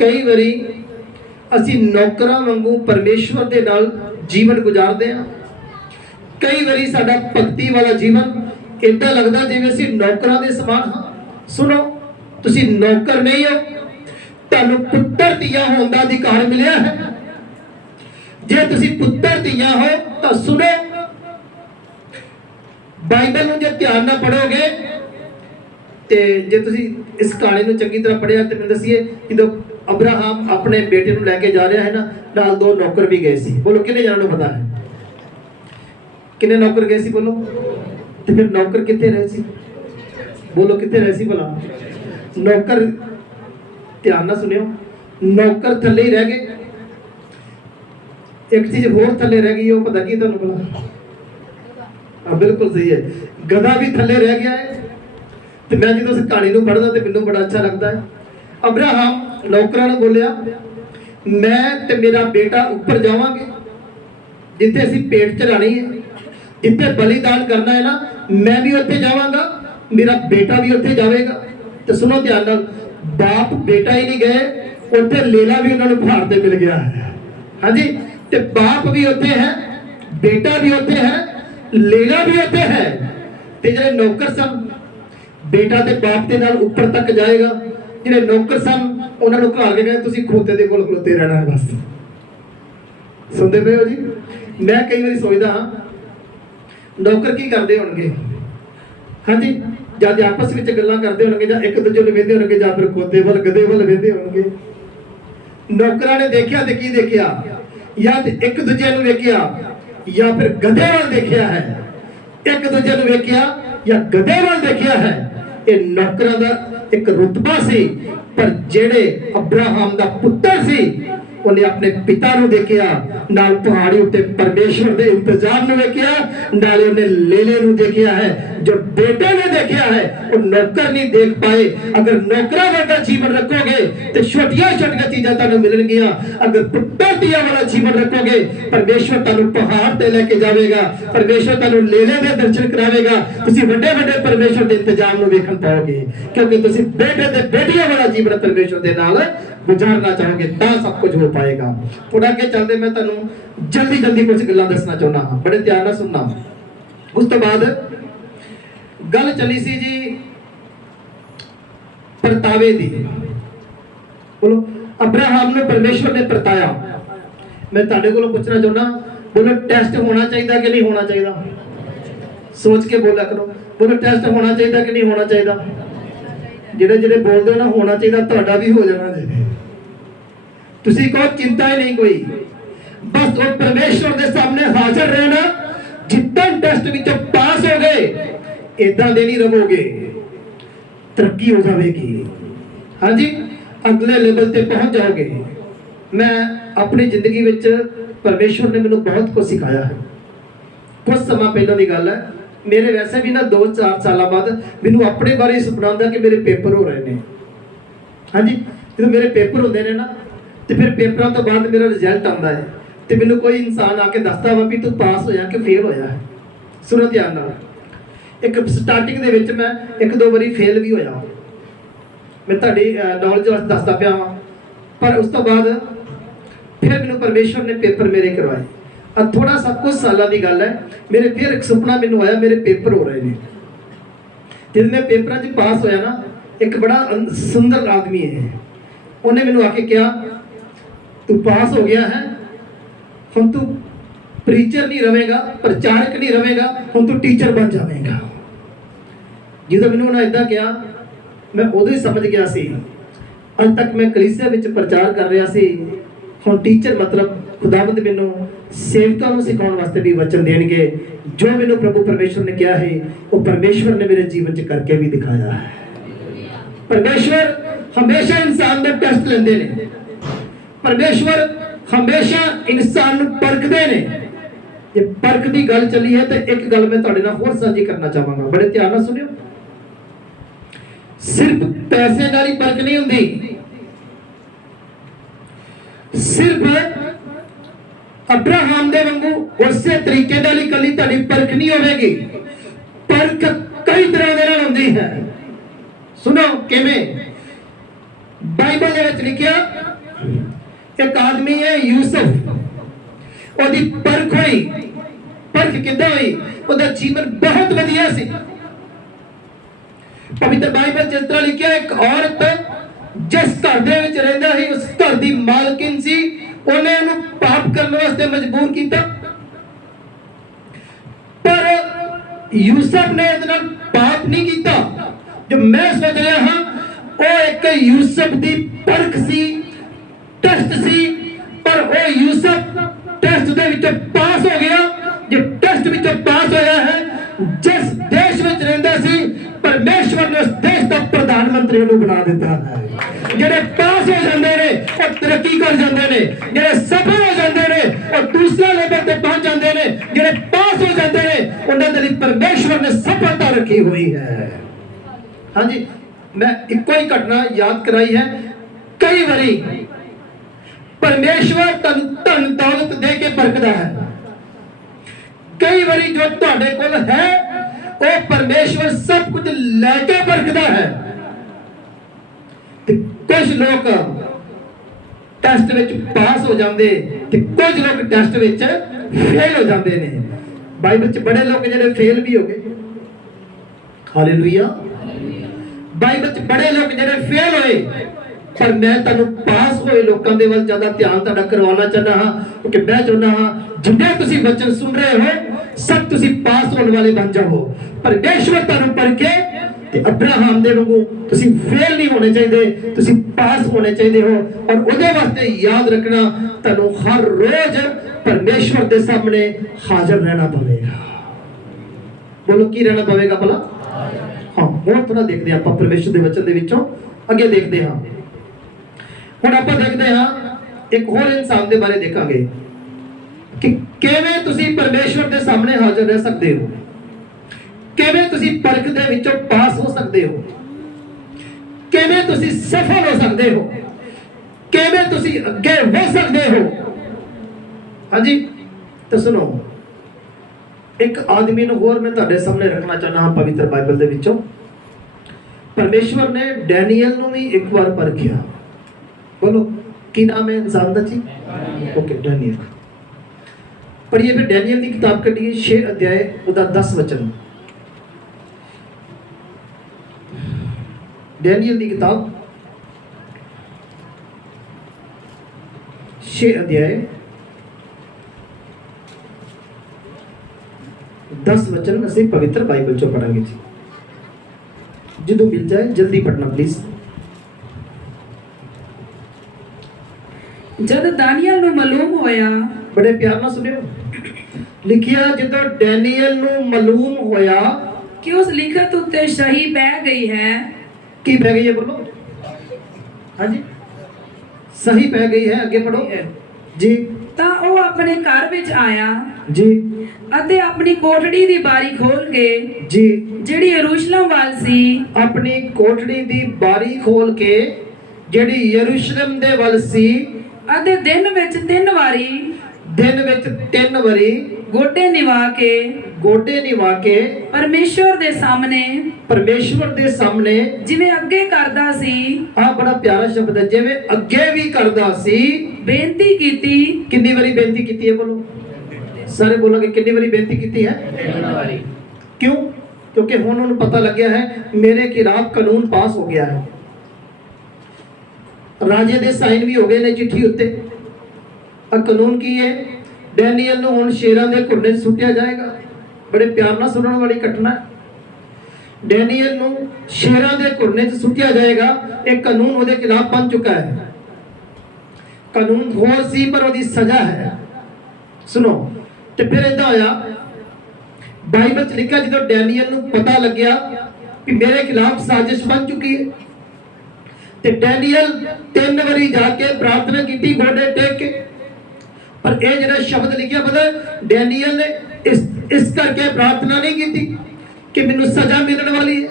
कई बारी ਅਸੀਂ ਨੌਕਰਾਂ ਵਾਂਗੂ ਪਰਮੇਸ਼ਵਰ ਦੇ ਨਾਲ ਜੀਵਨ ਗੁਜ਼ਾਰਦੇ ਹਾਂ। ਕਈ ਵਾਰੀ ਸਾਡਾ ਭਗਤੀ ਵਾਲਾ ਜੀਵਨ ਏਦਾਂ ਲੱਗਦਾ ਜਿਵੇਂ ਅਸੀਂ ਨੌਕਰਾਂ ਦੇ ਸਮਾਨ ਹਾਂ। ਸੁਣੋ, ਤੁਸੀਂ ਨੌਕਰ ਨਹੀਂ ਹੋ, ਤੁਹਾਨੂੰ ਪੁੱਤਰ ਧੀਆਂ ਹੋਣ ਦਾ ਅਧਿਕਾਰ ਮਿਲਿਆ ਹੈ। ਜੇ ਤੁਸੀਂ ਪੁੱਤਰ ਧੀਆਂ ਹੋ ਤਾਂ ਸੁਣੋ, ਬਾਈਬਲ ਨੂੰ ਜੇ ਧਿਆਨ ਨਾਲ ਪੜ੍ਹੋਗੇ ਤੇ ਜੇ ਤੁਸੀਂ ਇਸ ਕਹਾਣੀ ਨੂੰ ਚੰਗੀ ਤਰ੍ਹਾਂ ਪੜ੍ਹਿਆ ਤੇ ਮੈਨੂੰ ਦੱਸੀਏ, ਜਦੋਂ ਅਬਰਾਹਮ ਆਪਣੇ ਬੇਟੇ ਨੂੰ ਲੈ ਕੇ ਜਾ ਰਿਹਾ ਹੈ ਨਾ, ਨਾਲ ਦੋ ਨੌਕਰ ਵੀ ਗਏ ਸੀ। ਬੋਲੋ ਕਿੰਨੇ ਜਣਾਂ ਨੂੰ ਪਤਾ ਹੈ ਕਿੰਨੇ ਨੌਕਰ ਗਏ ਸੀ? ਬੋਲੋ। ਤੇ ਫਿਰ ਨੌਕਰ ਕਿੱਥੇ ਰਹੇ ਸੀ? ਬੋਲੋ ਕਿੱਥੇ ਰਹੇ ਸੀ ਭਲਾ? ਨੌਕਰ, ਧਿਆਨ ਨਾਲ ਸੁਣਿਓ, ਨੌਕਰ ਥੱਲੇ ਹੀ ਰਹਿ ਗਏ। ਇੱਕ ਚੀਜ਼ ਹੋਰ ਥੱਲੇ ਰਹਿ ਗਈ, ਉਹ ਪਤਾ ਕੀ ਤੁਹਾਨੂੰ ਭਲਾ? ਬਿਲਕੁਲ ਸਹੀ ਹੈ, ਗਧਾ ਵੀ ਥੱਲੇ ਰਹਿ ਗਿਆ ਹੈ। ਤੇ ਮੈਂ ਜਦੋਂ ਇਸ ਕਹਾਣੀ ਨੂੰ ਪੜ੍ਹਦਾ ਤੇ ਮੈਨੂੰ ਬੜਾ ਅੱਛਾ ਲੱਗਦਾ ਹੈ। ਅਬਰਾਹਮ ਨੌਕਰਾਂ ਨੂੰ ਬੋਲਿਆ, ਮੈਂ ਤੇ ਮੇਰਾ ਬੇਟਾ ਉੱਪਰ ਜਾਵਾਂਗੇ, ਜਿੱਥੇ ਅਸੀਂ ਭੇਟ ਚੜਾਣੀ ਹੈ, ਜਿੱਥੇ ਬਲੀਦਾਨ ਕਰਨਾ ਹੈ ਨਾ, ਮੈਂ ਵੀ ਉੱਥੇ ਜਾਵਾਂਗਾ, ਮੇਰਾ ਬੇਟਾ ਵੀ ਉੱਥੇ ਜਾਵੇਗਾ। ਤੇ ਸੁਣੋ ਧਿਆਨ ਨਾਲ, ਬਾਪ ਬੇਟਾ ਹੀ ਨਹੀਂ ਗਏ, ਉੱਥੇ ਲੇਲਾ ਵੀ ਉਹਨਾਂ ਨੂੰ ਪਹਾੜ ਤੇ ਮਿਲ ਗਿਆ ਹੈ। ਹਾਂਜੀ, ਤੇ ਬਾਪ ਵੀ ਉੱਥੇ ਹੈ, ਬੇਟਾ ਵੀ ਉੱਥੇ ਹੈ, ਲੇਲਾ ਵੀ ਉੱਥੇ ਹੈ। ਤੇ ਜਿਹੜੇ ਨੌਕਰ ਸਨ, ਬੇਟਾ ਤੇ ਬਾਪ ਦੇ ਨਾਲ ਉੱਪਰ ਤੱਕ ਜਾਏਗਾ। ਜਿਹੜੇ ਨੌਕਰ ਸਨ ਉਹਨਾਂ ਨੂੰ ਘਾਲ ਕੇ ਗਏ, ਤੁਸੀਂ ਖੋਤੇ ਦੇ ਕੋਲ ਖਲੋਤੇ ਰਹਿਣਾ ਹੈ ਬਸ। ਸੁਣਦੇ ਪਏ ਹੋ ਜੀ? ਮੈਂ ਕਈ ਵਾਰੀ ਸੋਚਦਾ ਹਾਂ ਨੌਕਰ ਕੀ ਕਰਦੇ ਹੋਣਗੇ। ਹਾਂਜੀ, ਜਦ ਆਪਸ ਵਿੱਚ ਗੱਲਾਂ ਕਰਦੇ ਹੋਣਗੇ, ਜਾਂ ਇੱਕ ਦੂਜੇ ਨੂੰ ਵੇਖਦੇ ਹੋਣਗੇ, ਜਾਂ ਫਿਰ ਖੋਤੇ ਵੱਲ ਗਧੇ ਵੱਲ ਵੇਖਦੇ ਹੋਣਗੇ। ਨੌਕਰਾਂ ਨੇ ਦੇਖਿਆ ਤੇ ਕੀ ਦੇਖਿਆ? ਜਾਂ ਤੇ ਇੱਕ ਦੂਜੇ ਨੂੰ ਵੇਖਿਆ ਜਾਂ ਫਿਰ ਗਧੇ ਵੱਲ ਦੇਖਿਆ ਹੈ। ਇੱਕ ਦੂਜੇ ਨੂੰ ਵੇਖਿਆ ਜਾਂ ਗਧੇ ਵੱਲ ਦੇਖਿਆ ਹੈ। ਇਹ ਨੌਕਰਾਂ ਦਾ ਇੱਕ ਰੁਤਬਾ ਸੀ। ਪਰ ਜਿਹੜੇ ਅਬਰਾਹਮ ਦਾ ਪੁੱਤਰ ਸੀ, ਉਹਨੇ ਆਪਣੇ ਪਿਤਾ ਨੂੰ ਦੇਖਿਆ, ਨਾਲ ਪਹਾੜੀ ਉੱਤੇ ਪਰਮੇਸ਼ਵਰ ਦੇ ਇੰਤਜ਼ਾਮ ਨੂੰ ਵੇਖਿਆ, ਨਾਲੇ ਉਹਨੇ ਲੇਲੇ ਨੂੰ ਦੇਖਿਆ ਹੈ। ਜੋ ਬੇਟੇ ਨੇ ਦੇਖਿਆ ਹੈ ਉਹ ਨੌਕਰ ਨਹੀਂ ਦੇਖ ਪਾਏ। ਅਗਰ ਨੌਕਰਾਂ ਵਰਗਾ ਜੀਵਨ ਰੱਖੋਗੇ ਤੇ ਛੋਟੀਆਂ ਛੋਟੀਆਂ ਚੀਜ਼ਾਂ ਤੁਹਾਨੂੰ ਮਿਲਣਗੀਆਂ। ਅਗਰ ਪੁੱਤਰ ਧੀਆਂ ਵਾਲਾ ਜੀਵਨ ਰੱਖੋਗੇ, ਪਰਮੇਸ਼ਵਰ ਤੁਹਾਨੂੰ ਪਹਾੜ ਤੇ ਲੈ ਕੇ ਜਾਵੇਗਾ, ਪਰਮੇਸ਼ਵਰ ਤੁਹਾਨੂੰ ਲੇਲੇ ਦੇ ਦਰਸ਼ਨ ਕਰਾਵੇਗਾ। ਤੁਸੀਂ ਵੱਡੇ ਵੱਡੇ ਪਰਮੇਸ਼ਵਰ ਦੇ ਇੰਤਜ਼ਾਮ ਨੂੰ ਵੇਖਣ ਪਾਓਗੇ, ਕਿਉਂਕਿ ਤੁਸੀਂ ਬੇਟੇ ਤੇ ਬੇਟੀਆਂ ਵਾਲਾ ਜੀਵਨ ਪਰਮੇਸ਼ਵਰ ਦੇ ਨਾਲ ਗੁਜ਼ਾਰਨਾ ਚਾਹੋਗੇ, ਤਾਂ ਸਭ ਕੁਝ ਹੋ ਪਾਏਗਾ। ਥੋੜਾ ਅੱਗੇ ਚੱਲਦੇ ਮੈਂ ਤੁਹਾਨੂੰ ਜਲਦੀ ਜਲਦੀ ਕੁਝ ਗੱਲਾਂ ਦੱਸਣਾ ਚਾਹੁੰਦਾ ਹਾਂ, ਬੜੇ ਧਿਆਨ ਨਾਲ ਸੁਣਨਾ। ਉਸ ਤੋਂ ਬਾਅਦ ਗੱਲ ਚੱਲੀ ਸੀ ਜੀ ਪਰਤਾਵੇ ਦੀ। ਬੋਲੋ, ਅਬਰਾਹਮ ਨੂੰ ਪਰਮੇਸ਼ਵਰ ਨੇ ਪਰਤਾਇਆ। ਮੈਂ ਤੁਹਾਡੇ ਕੋਲੋਂ ਪੁੱਛਣਾ ਚਾਹੁੰਦਾ, ਬੋਲੋ ਟੈਸਟ ਹੋਣਾ ਚਾਹੀਦਾ ਕਿ ਨਹੀਂ ਹੋਣਾ ਚਾਹੀਦਾ? ਸੋਚ ਕੇ ਬੋਲਿਆ ਕਰੋ। ਬੋਲੋ ਟੈਸਟ ਹੋਣਾ ਚਾਹੀਦਾ ਕਿ ਨਹੀਂ ਹੋਣਾ ਚਾਹੀਦਾ? ਜਿਹੜੇ ਜਿਹੜੇ ਬੋਲਦੇ ਹੋ ਨਾ ਹੋਣਾ ਚਾਹੀਦਾ, ਤੁਹਾਡਾ ਵੀ ਹੋ ਜਾਣਾ ਜੀ। ਤੁਸੀਂ ਕਹੋ ਚਿੰਤਾ ਹੀ ਨਹੀਂ ਕੋਈ, ਬਸ ਉਹ ਪਰਮੇਸ਼ਵਰ ਦੇ ਸਾਹਮਣੇ ਹਾਜ਼ਰ ਰਹਿਣਾ। ਜਿੱਦਾਂ ਟੈਸਟ ਵਿੱਚੋਂ ਪਾਸ ਹੋ ਗਏ, ਇਦਾਂ ਦੇ ਨਹੀਂ ਰਹੋਗੇ, ਤਰੱਕੀ ਹੋ ਜਾਵੇਗੀ। ਹਾਂਜੀ, ਅਗਲੇ ਲੈਵਲ ਤੇ ਪਹੁੰਚ ਜਾਓਗੇ। ਮੈਂ ਆਪਣੀ ਜ਼ਿੰਦਗੀ ਵਿੱਚ ਪਰਮੇਸ਼ਵਰ ਨੇ ਮੈਨੂੰ ਬਹੁਤ ਕੁਝ ਸਿਖਾਇਆ ਹੈ। ਕੁਝ ਸਮਾਂ ਪਹਿਲਾਂ ਦੀ ਗੱਲ ਹੈ, ਮੇਰੇ ਵੈਸੇ ਵੀ ਨਾ 2-4 ਸਾਲਾਂ ਬਾਅਦ ਮੈਨੂੰ ਆਪਣੇ ਬਾਰੇ ਸੁਪਨਾ ਆਉਂਦਾ ਕਿ ਮੇਰੇ ਪੇਪਰ ਹੋ ਰਹੇ ਨੇ। ਹਾਂਜੀ, ਜਦੋਂ ਮੇਰੇ ਪੇਪਰ ਹੁੰਦੇ ਨੇ ਨਾ, ਤੇ ਫਿਰ ਪੇਪਰਾਂ ਤੋਂ ਬਾਅਦ ਮੇਰਾ ਰਿਜ਼ਲਟ ਆਉਂਦਾ ਹੈ, ਤੇ ਮੈਨੂੰ ਕੋਈ ਇਨਸਾਨ ਆ ਕੇ ਦੱਸਦਾ ਵਾ ਵੀ ਤੂੰ ਪਾਸ ਹੋਇਆ ਕਿ ਫੇਲ ਹੋਇਆ ਹੈ। ਸੁਣੋ ਧਿਆਨ ਨਾਲ, ਇੱਕ ਸਟਾਰਟਿੰਗ ਦੇ ਵਿੱਚ ਮੈਂ 1-2 ਵਾਰੀ ਫੇਲ ਵੀ ਹੋਇਆ, ਮੈਂ ਤੁਹਾਡੀ ਨੌਲੇਜ ਵਾਸਤੇ ਦੱਸਦਾ ਪਿਆ ਵਾਂ। ਪਰ ਉਸ ਤੋਂ ਬਾਅਦ ਫਿਰ ਮੈਨੂੰ ਪਰਮੇਸ਼ਵਰ ਨੇ ਪੇਪਰ ਮੇਰੇ ਕਰਵਾਏ। ਥੋੜਾ ਸਾ ਕੁਝ ਸਾਲਾਂ ਦੀ ਗੱਲ ਹੈ, ਮੇਰੇ ਫਿਰ ਇੱਕ ਸੁਪਨਾ ਮੈਨੂੰ ਆਇਆ, ਮੇਰੇ ਪੇਪਰ ਹੋ ਰਹੇ ਨੇ। ਜਦ ਮੈਂ ਪੇਪਰਾਂ 'ਚ ਪਾਸ ਹੋਇਆ ਨਾ, ਇੱਕ ਬੜਾ ਸੁੰਦਰ ਆਦਮੀ ਹੈ, ਉਹਨੇ ਮੈਨੂੰ ਆ ਕੇ ਕਿਹਾ, ਤੂੰ ਪਾਸ ਹੋ ਗਿਆ ਹੈ, ਹੁਣ ਤੂੰ ਪ੍ਰੀਚਰ ਨਹੀਂ ਰਹੇਗਾ, ਪ੍ਰਚਾਰਕ ਨਹੀਂ ਰਹੇਗਾ, ਹੁਣ ਤੂੰ ਟੀਚਰ ਬਣ ਜਾਵੇਗਾ। ਜਦੋਂ ਮੈਨੂੰ ਉਹਨਾਂ ਇਦਾਂ ਕਿਹਾ, ਮੈਂ ਉਦੋਂ ਹੀ ਸਮਝ ਗਿਆ ਸੀ। ਅੱਜ ਤੱਕ ਮੈਂ ਕਲੀਸਿਆ ਵਿੱਚ ਪ੍ਰਚਾਰ ਕਰ ਰਿਹਾ ਸੀ, ਹੁਣ ਟੀਚਰ ਮਤਲਬ ਖੁਦਾਵੰਦ ਮੈਨੂੰ ਸੇਵਕਾਂ ਨੂੰ ਸਿਖਾਉਣ ਵਾਸਤੇ ਵੀ ਵਚਨ ਦੇਣਗੇ। ਜੋ ਮੈਨੂੰ ਪ੍ਰਭੂ ਪਰਮੇਸ਼ਵਰ ਨੇ ਕਿਹਾ ਹੈ, ਉਹ ਪਰਮੇਸ਼ਵਰ ਨੇ ਮੇਰੇ ਜੀਵਨ 'ਚ ਕਰਕੇ ਵੀ ਦਿਖਾਇਆ ਹੈ। ਪਰਮੇਸ਼ਵਰ ਹਮੇਸ਼ਾ ਇਨਸਾਨ ਦੇ ਟੈਸਟ ਲੈਂਦੇ ਨੇ। ਪਰਮੇਸ਼ਵਰ ਹਮੇਸ਼ਾ ਇਨਸਾਨ ਨੂੰ ਪਰਖਦੇ ਨੇ। ਜੇ ਪਰਖ ਦੀ ਗੱਲ ਚੱਲੀ ਹੈ ਤਾਂ ਇੱਕ ਗੱਲ ਮੈਂ ਤੁਹਾਡੇ ਨਾਲ ਹੋਰ ਸਾਂਝੀ ਕਰਨਾ ਚਾਹਾਂਗਾ, ਬੜੇ ਧਿਆਨ ਨਾਲ ਸੁਣਿਓ। ਸਿਰਫ ਪੈਸੇ ਨਾਲ ਹੀ ਪਰਖ ਨਹੀਂ ਹੁੰਦੀ। ਸਿਰਫ ਅਬਰਾਹਮ ਦੇ ਵਾਂਗੂ ਉਸੇ ਤਰੀਕੇ ਨਾਲ ਹੀ ਕੱਲੀ ਤੁਹਾਡੀ ਪਰਖ ਨਹੀਂ ਹੋਵੇਗੀ। ਪਰਖ ਕਈ ਤਰ੍ਹਾਂ ਦੇ ਨਾਲ ਹੁੰਦੀ ਹੈ। ਸੁਣੋ ਕਿਵੇਂ? ਬਾਈਬਲ ਦੇ ਵਿੱਚ ਲਿਖਿਆ, ਇੱਕ ਆਦਮੀ ਹੈ ਯੂਸਫ। ਉਹਦੀ ਪਰਖ ਹੋਈ। ਪਰਖ ਕਿੱਦਾਂ ਹੋਈ? ਉਹਦਾ ਜੀਵਨ ਬਹੁਤ ਵਧੀਆ ਸੀ। ਪਵਿੱਤਰ ਬਾਈਬਲ ਜਿਸ ਤਰ੍ਹਾਂ ਲਿਖਿਆ, ਇੱਕ ਔਰਤ ਜਿਸ ਘਰ ਦੇ ਵਿੱਚ ਰਹਿੰਦਾ ਸੀ, ਉਸ ਘਰ ਦੀ ਮਾਲਕਿਨ ਸੀ, ਉਹਨੇ ਉਹਨੂੰ ਪਾਪ ਕਰਨ ਵਾਸਤੇ ਮਜਬੂਰ ਕੀਤਾ। ਪਰ ਯੂਸਫ ਨੇ ਇਹਦੇ ਨਾਲ ਪਾਪ ਨਹੀਂ ਕੀਤਾ। ਜੋ ਮੈਂ ਸੋਚ ਰਿਹਾ ਹਾਂ, ਉਹ ਇੱਕ ਯੂਸਫ ਦੀ ਪਰਖ ਸੀ, ਟੈਸਟ ਸੀ। ਪਰ ਉਹ ਯੂਸਫ ਟੈਸਟ ਦੇ ਵਿੱਚੋਂ ਪਾਸ ਹੋ ਗਿਆ। ਜੇ ਟੈਸਟ ਵਿੱਚੋਂ ਪਾਸ ਹੋਇਆ ਹੈ, ਜਿਸ ਦੇਸ਼ ਵਿੱਚ ਰਹਿੰਦਾ ਸੀ, ਪਰਮੇਸ਼ਵਰ ਨੇ ਉਸ ਦੇਸ਼ ਦਾ ਪ੍ਰਧਾਨ ਮੰਤਰੀ ਨੂੰ ਬਣਾ ਦਿੱਤਾ ਹੈ। ਜਿਹੜੇ ਪਾਸ ਹੋ ਜਾਂਦੇ ਨੇ ਉਹ ਤਰੱਕੀ ਕਰ ਜਾਂਦੇ ਨੇ, ਜਿਹੜੇ ਸਫਲ ਹੋ ਜਾਂਦੇ ਨੇ ਉਹ ਦੂਸਰੇ ਲੈਵਲ ਤੇ ਪਹੁੰਚ ਜਾਂਦੇ ਨੇ। ਜਿਹੜੇ ਪਾਸ ਹੋ ਜਾਂਦੇ ਨੇ ਉਹਨਾਂ ਦੇ ਲਈ ਪਰਮੇਸ਼ਵਰ ਨੇ ਸਫਲਤਾ ਰੱਖੀ ਹੋਈ ਹੈ। ਹਾਂਜੀ, ਮੈਂ ਇੱਕੋ ਹੀ ਘਟਨਾ ਯਾਦ ਕਰਾਈ ਹੈ। ਕਈ ਵਾਰੀ ਪਰਮੇਸ਼ਵਰ ਤੁਹਾਨੂੰ ਧਨ ਦੌਲਤ ਦੇ ਕੇ ਪਰਖਦਾ ਹੈ। ਕਈ ਵਾਰੀ ਜੋ ਤੁਹਾਡੇ ਕੋਲ ਹੈ ਉਹ ਪਰਮੇਸ਼ਵਰ ਸਭ ਕੁਝ ਲੈ ਕੇ ਪਰਖਦਾ ਹੈ। ਤੇ ਕੁਝ ਲੋਕ ਟੈਸਟ ਵਿੱਚ ਪਾਸ ਹੋ ਜਾਂਦੇ ਤੇ ਕੁਝ ਲੋਕ ਟੈਸਟ ਵਿੱਚ ਫੇਲ ਹੋ ਜਾਂਦੇ ਨੇ। ਬਾਈਬਲ 'ਚ ਬੜੇ ਲੋਕ ਜਿਹੜੇ ਫੇਲ ਵੀ ਹੋ ਗਏ। ਹਾਲੇਲੂਇਆ। ਬਾਈਬਲ 'ਚ ਬੜੇ ਲੋਕ ਜਿਹੜੇ ਫੇਲ ਹੋਏ। ਪਰ ਮੈਂ ਤੁਹਾਨੂੰ ਪਾਸ ਹੋਏ ਲੋਕਾਂ ਦੇ ਵੱਲ ਜ਼ਿਆਦਾ ਧਿਆਨ ਤੁਹਾਡਾ ਕਰਵਾਉਣਾ ਚਾਹੁੰਦਾ ਹਾਂ, ਕਿਉਂਕਿ ਮੈਂ ਚਾਹੁੰਦਾ ਹਾਂ ਜਿੰਨੇ ਤੁਸੀਂ ਵਚਨ ਸੁਣ ਰਹੇ ਹੋ ਸਭ ਤੁਸੀਂ ਪਾਸ ਹੋਣ ਵਾਲੇ ਬਣ ਜਾਓ। ਪਰਮੇਸ਼ਵਰ ਤੁਹਾਨੂੰ ਪਰਖੇ ਤੇ ਅਬਰਾਹਮ ਦੇ ਵਾਂਗੂ ਤੁਸੀਂ ਫੇਲ ਨਹੀਂ ਹੋਣੇ ਚਾਹੀਦੇ, ਤੁਸੀਂ ਪਾਸ ਹੋਣੇ ਚਾਹੀਦੇ ਹੋ। ਔਰ ਉਹਦੇ ਵਾਸਤੇ ਯਾਦ ਰੱਖਣਾ, ਤੁਹਾਨੂੰ ਹਰ ਰੋਜ਼ ਪਰਮੇਸ਼ਵਰ ਦੇ ਸਾਹਮਣੇ ਹਾਜ਼ਰ ਰਹਿਣਾ ਪਵੇਗਾ। ਬੋਲੋ, ਕੀ ਰਹਿਣਾ ਪਵੇਗਾ ਭਲਾ? ਹਾਂ, ਹੋਰ ਥੋੜਾ ਦੇਖਦੇ ਹਾਂ ਆਪਾਂ ਪਰਮੇਸ਼ਵਰ ਦੇ ਵਚਨ ਦੇ ਵਿੱਚੋਂ ਅੱਗੇ ਦੇਖਦੇ ਹਾਂ। ਹੁਣ ਆਪਾਂ ਦੇਖਦੇ ਹਾਂ ਇੱਕ ਹੋਰ ਇਨਸਾਨ ਦੇ ਬਾਰੇ ਦੇਖਾਂਗੇ ਕਿ ਕਿਵੇਂ ਤੁਸੀਂ ਪਰਮੇਸ਼ਵਰ ਦੇ ਸਾਹਮਣੇ ਹਾਜ਼ਰ ਰਹਿ ਸਕਦੇ ਹੋ, ਕਿਵੇਂ ਤੁਸੀਂ ਪਰਖ ਦੇ ਵਿੱਚੋਂ ਪਾਸ ਹੋ ਸਕਦੇ ਹੋ, ਕਿਵੇਂ ਤੁਸੀਂ ਸਫਲ ਹੋ ਸਕਦੇ ਹੋ, ਕਿਵੇਂ ਤੁਸੀਂ ਅੱਗੇ ਵਧ ਸਕਦੇ ਹੋ। ਹਾਂਜੀ, ਤਾਂ ਸੁਣੋ, ਇੱਕ ਆਦਮੀ ਨੂੰ ਹੋਰ ਮੈਂ ਤੁਹਾਡੇ ਸਾਹਮਣੇ ਰੱਖਣਾ ਚਾਹੁੰਦਾ ਹਾਂ ਪਵਿੱਤਰ ਬਾਈਬਲ ਦੇ ਵਿੱਚੋਂ। ਪਰਮੇਸ਼ਵਰ ਨੇ ਡੈਨੀਅਲ ਨੂੰ ਵੀ ਇੱਕ ਵਾਰ ਪਰਖਿਆ। बोलो, की नाम है इंसान का जी? Okay, Daniel. पढ़िए फिर डैनियल की किताब कढ़िए 6 अध्याय उदा 10 वचन। डैनियल की किताब 6 अध्याय 10 वचन असी पवित्र बाइबल चो पढ़ांगे जी। जो मिल जाए जल्दी पढ़ना प्लीज। जद दानियल ਨੂੰ ਮਾਲੂਮ ਹੋਇਆ, बड़े प्यार ਨਾਲ सुनियो, लिखिया ਜਦੋਂ ਡੈਨੀਅਲ ਨੂੰ ਮਾਲੂਮ ਹੋਇਆ ਕਿ ਉਸ ਲਿਖਤ ਉੱਤੇ ਸਹੀ ਪੈ ਗਈ ਹੈ। ਕੀ ਪੈ ਗਈ ਹੈ? ਬੋਲੋ। ਹਾਂਜੀ, ਸਹੀ ਪੈ ਗਈ ਹੈ। ਅੱਗੇ ਪੜੋ ਜੀ। ਤਾਂ ਉਹ ਆਪਣੇ ਘਰ ਵਿੱਚ ਆਇਆ ਜੀ ਅਤੇ ਆਪਣੀ ਕੋਠੜੀ ਦੀ ਬਾਰੀ ਖੋਲ ਕੇ ਜੀ, ਜਿਹੜੀ ਯਰੂਸ਼ਲਮ ਵੱਲ ਸੀ, ਆਪਣੀ ਕੋਠੜੀ ਦੀ ਬਾਰੀ ਖੋਲ ਕੇ ਜਿਹੜੀ ਯਰੂਸ਼ਲਮ ਦੇ ਵੱਲ ਸੀ, ਅਤੇ ਦਿਨ ਵਿੱਚ 3 ਵਾਰੀ ਗੋਡੇ ਨਿਵਾ ਕੇ ਪਰਮੇਸ਼ਵਰ ਦੇ ਸਾਹਮਣੇ ਜਿਵੇਂ ਅੱਗੇ ਕਰਦਾ ਸੀ। ਆ ਬੜਾ ਪਿਆਰਾ ਸ਼ਬਦ ਹੈ, ਜਿਵੇਂ ਅੱਗੇ ਵੀ ਕਰਦਾ ਸੀ, ਬੇਨਤੀ ਕੀਤੀ। ਕਿੰਨੀ ਵਾਰੀ ਬੇਨਤੀ ਕੀਤੀ ਹੈ? ਬੋਲੋ ਸਾਰੇ, ਬੋਲੋਗੇ ਕਿੰਨੀ ਵਾਰੀ ਬੇਨਤੀ ਕੀਤੀ ਹੈ? 3 ਵਾਰੀ। ਕਿਉਂ? ਕਿਉਂਕਿ ਹੁਣ ਉਹਨੂੰ ਪਤਾ ਲੱਗਿਆ ਹੈ ਮੇਰੇ ਖਿਲਾਫ ਕਾਨੂੰਨ ਪਾਸ ਹੋ ਗਿਆ ਹੈ। ਰਾਜੇ ਦੇ ਸਾਈਨ ਵੀ ਹੋ ਗਏ ਨੇ ਚਿੱਠੀ ਉੱਤੇ। ਆ ਕਾਨੂੰਨ ਕੀ ਹੈ? ਡੈਨੀਅਲ ਨੂੰ ਹੁਣ ਸ਼ੇਰਾਂ ਦੇ ਘੁਰਨੇ 'ਚ ਸੁੱਟਿਆ ਜਾਏਗਾ। ਬੜੇ ਪਿਆਰ ਨਾਲ ਸੁਣਨ ਵਾਲੀ ਘਟਨਾ ਹੈ। ਡੈਨੀਅਲ ਨੂੰ ਸ਼ੇਰਾਂ ਦੇ ਘੁਰਨੇ 'ਚ ਸੁੱਟਿਆ ਜਾਏਗਾ। ਇਹ ਕਾਨੂੰਨ ਉਹਦੇ ਖਿਲਾਫ ਬਣ ਚੁੱਕਾ ਹੈ। ਕਾਨੂੰਨ ਹੋਰ ਸੀ ਪਰ ਉਹਦੀ ਸਜ਼ਾ ਹੈ। ਸੁਣੋ, ਤੇ ਫਿਰ ਏਦਾਂ ਹੋਇਆ, ਬਾਈਬਲ 'ਚ ਲਿਖਿਆ ਜਦੋਂ ਡੈਨੀਅਲ ਨੂੰ ਪਤਾ ਲੱਗਿਆ ਕਿ ਮੇਰੇ ਖਿਲਾਫ ਸਾਜ਼ਿਸ਼ ਬਣ ਚੁੱਕੀ ਹੈ, ਤੇ ਡੈਨੀਅਲ 3 ਵਾਰੀ ਜਾ ਕੇ ਪ੍ਰਾਰਥਨਾ ਕੀਤੀ ਗੋਡੇ ਟੇਕ ਕੇ। ਪਰ ਇਹ ਜਿਹੜਾ ਸ਼ਬਦ ਲਿਖਿਆ ਪਤਾ, ਡੈਨੀਅਲ ਨੇ ਇਸ ਕਰਕੇ ਪ੍ਰਾਰਥਨਾ ਨਹੀਂ ਕੀਤੀ ਕਿ ਮੈਨੂੰ ਸਜ਼ਾ ਮਿਲਣ ਵਾਲੀ ਹੈ।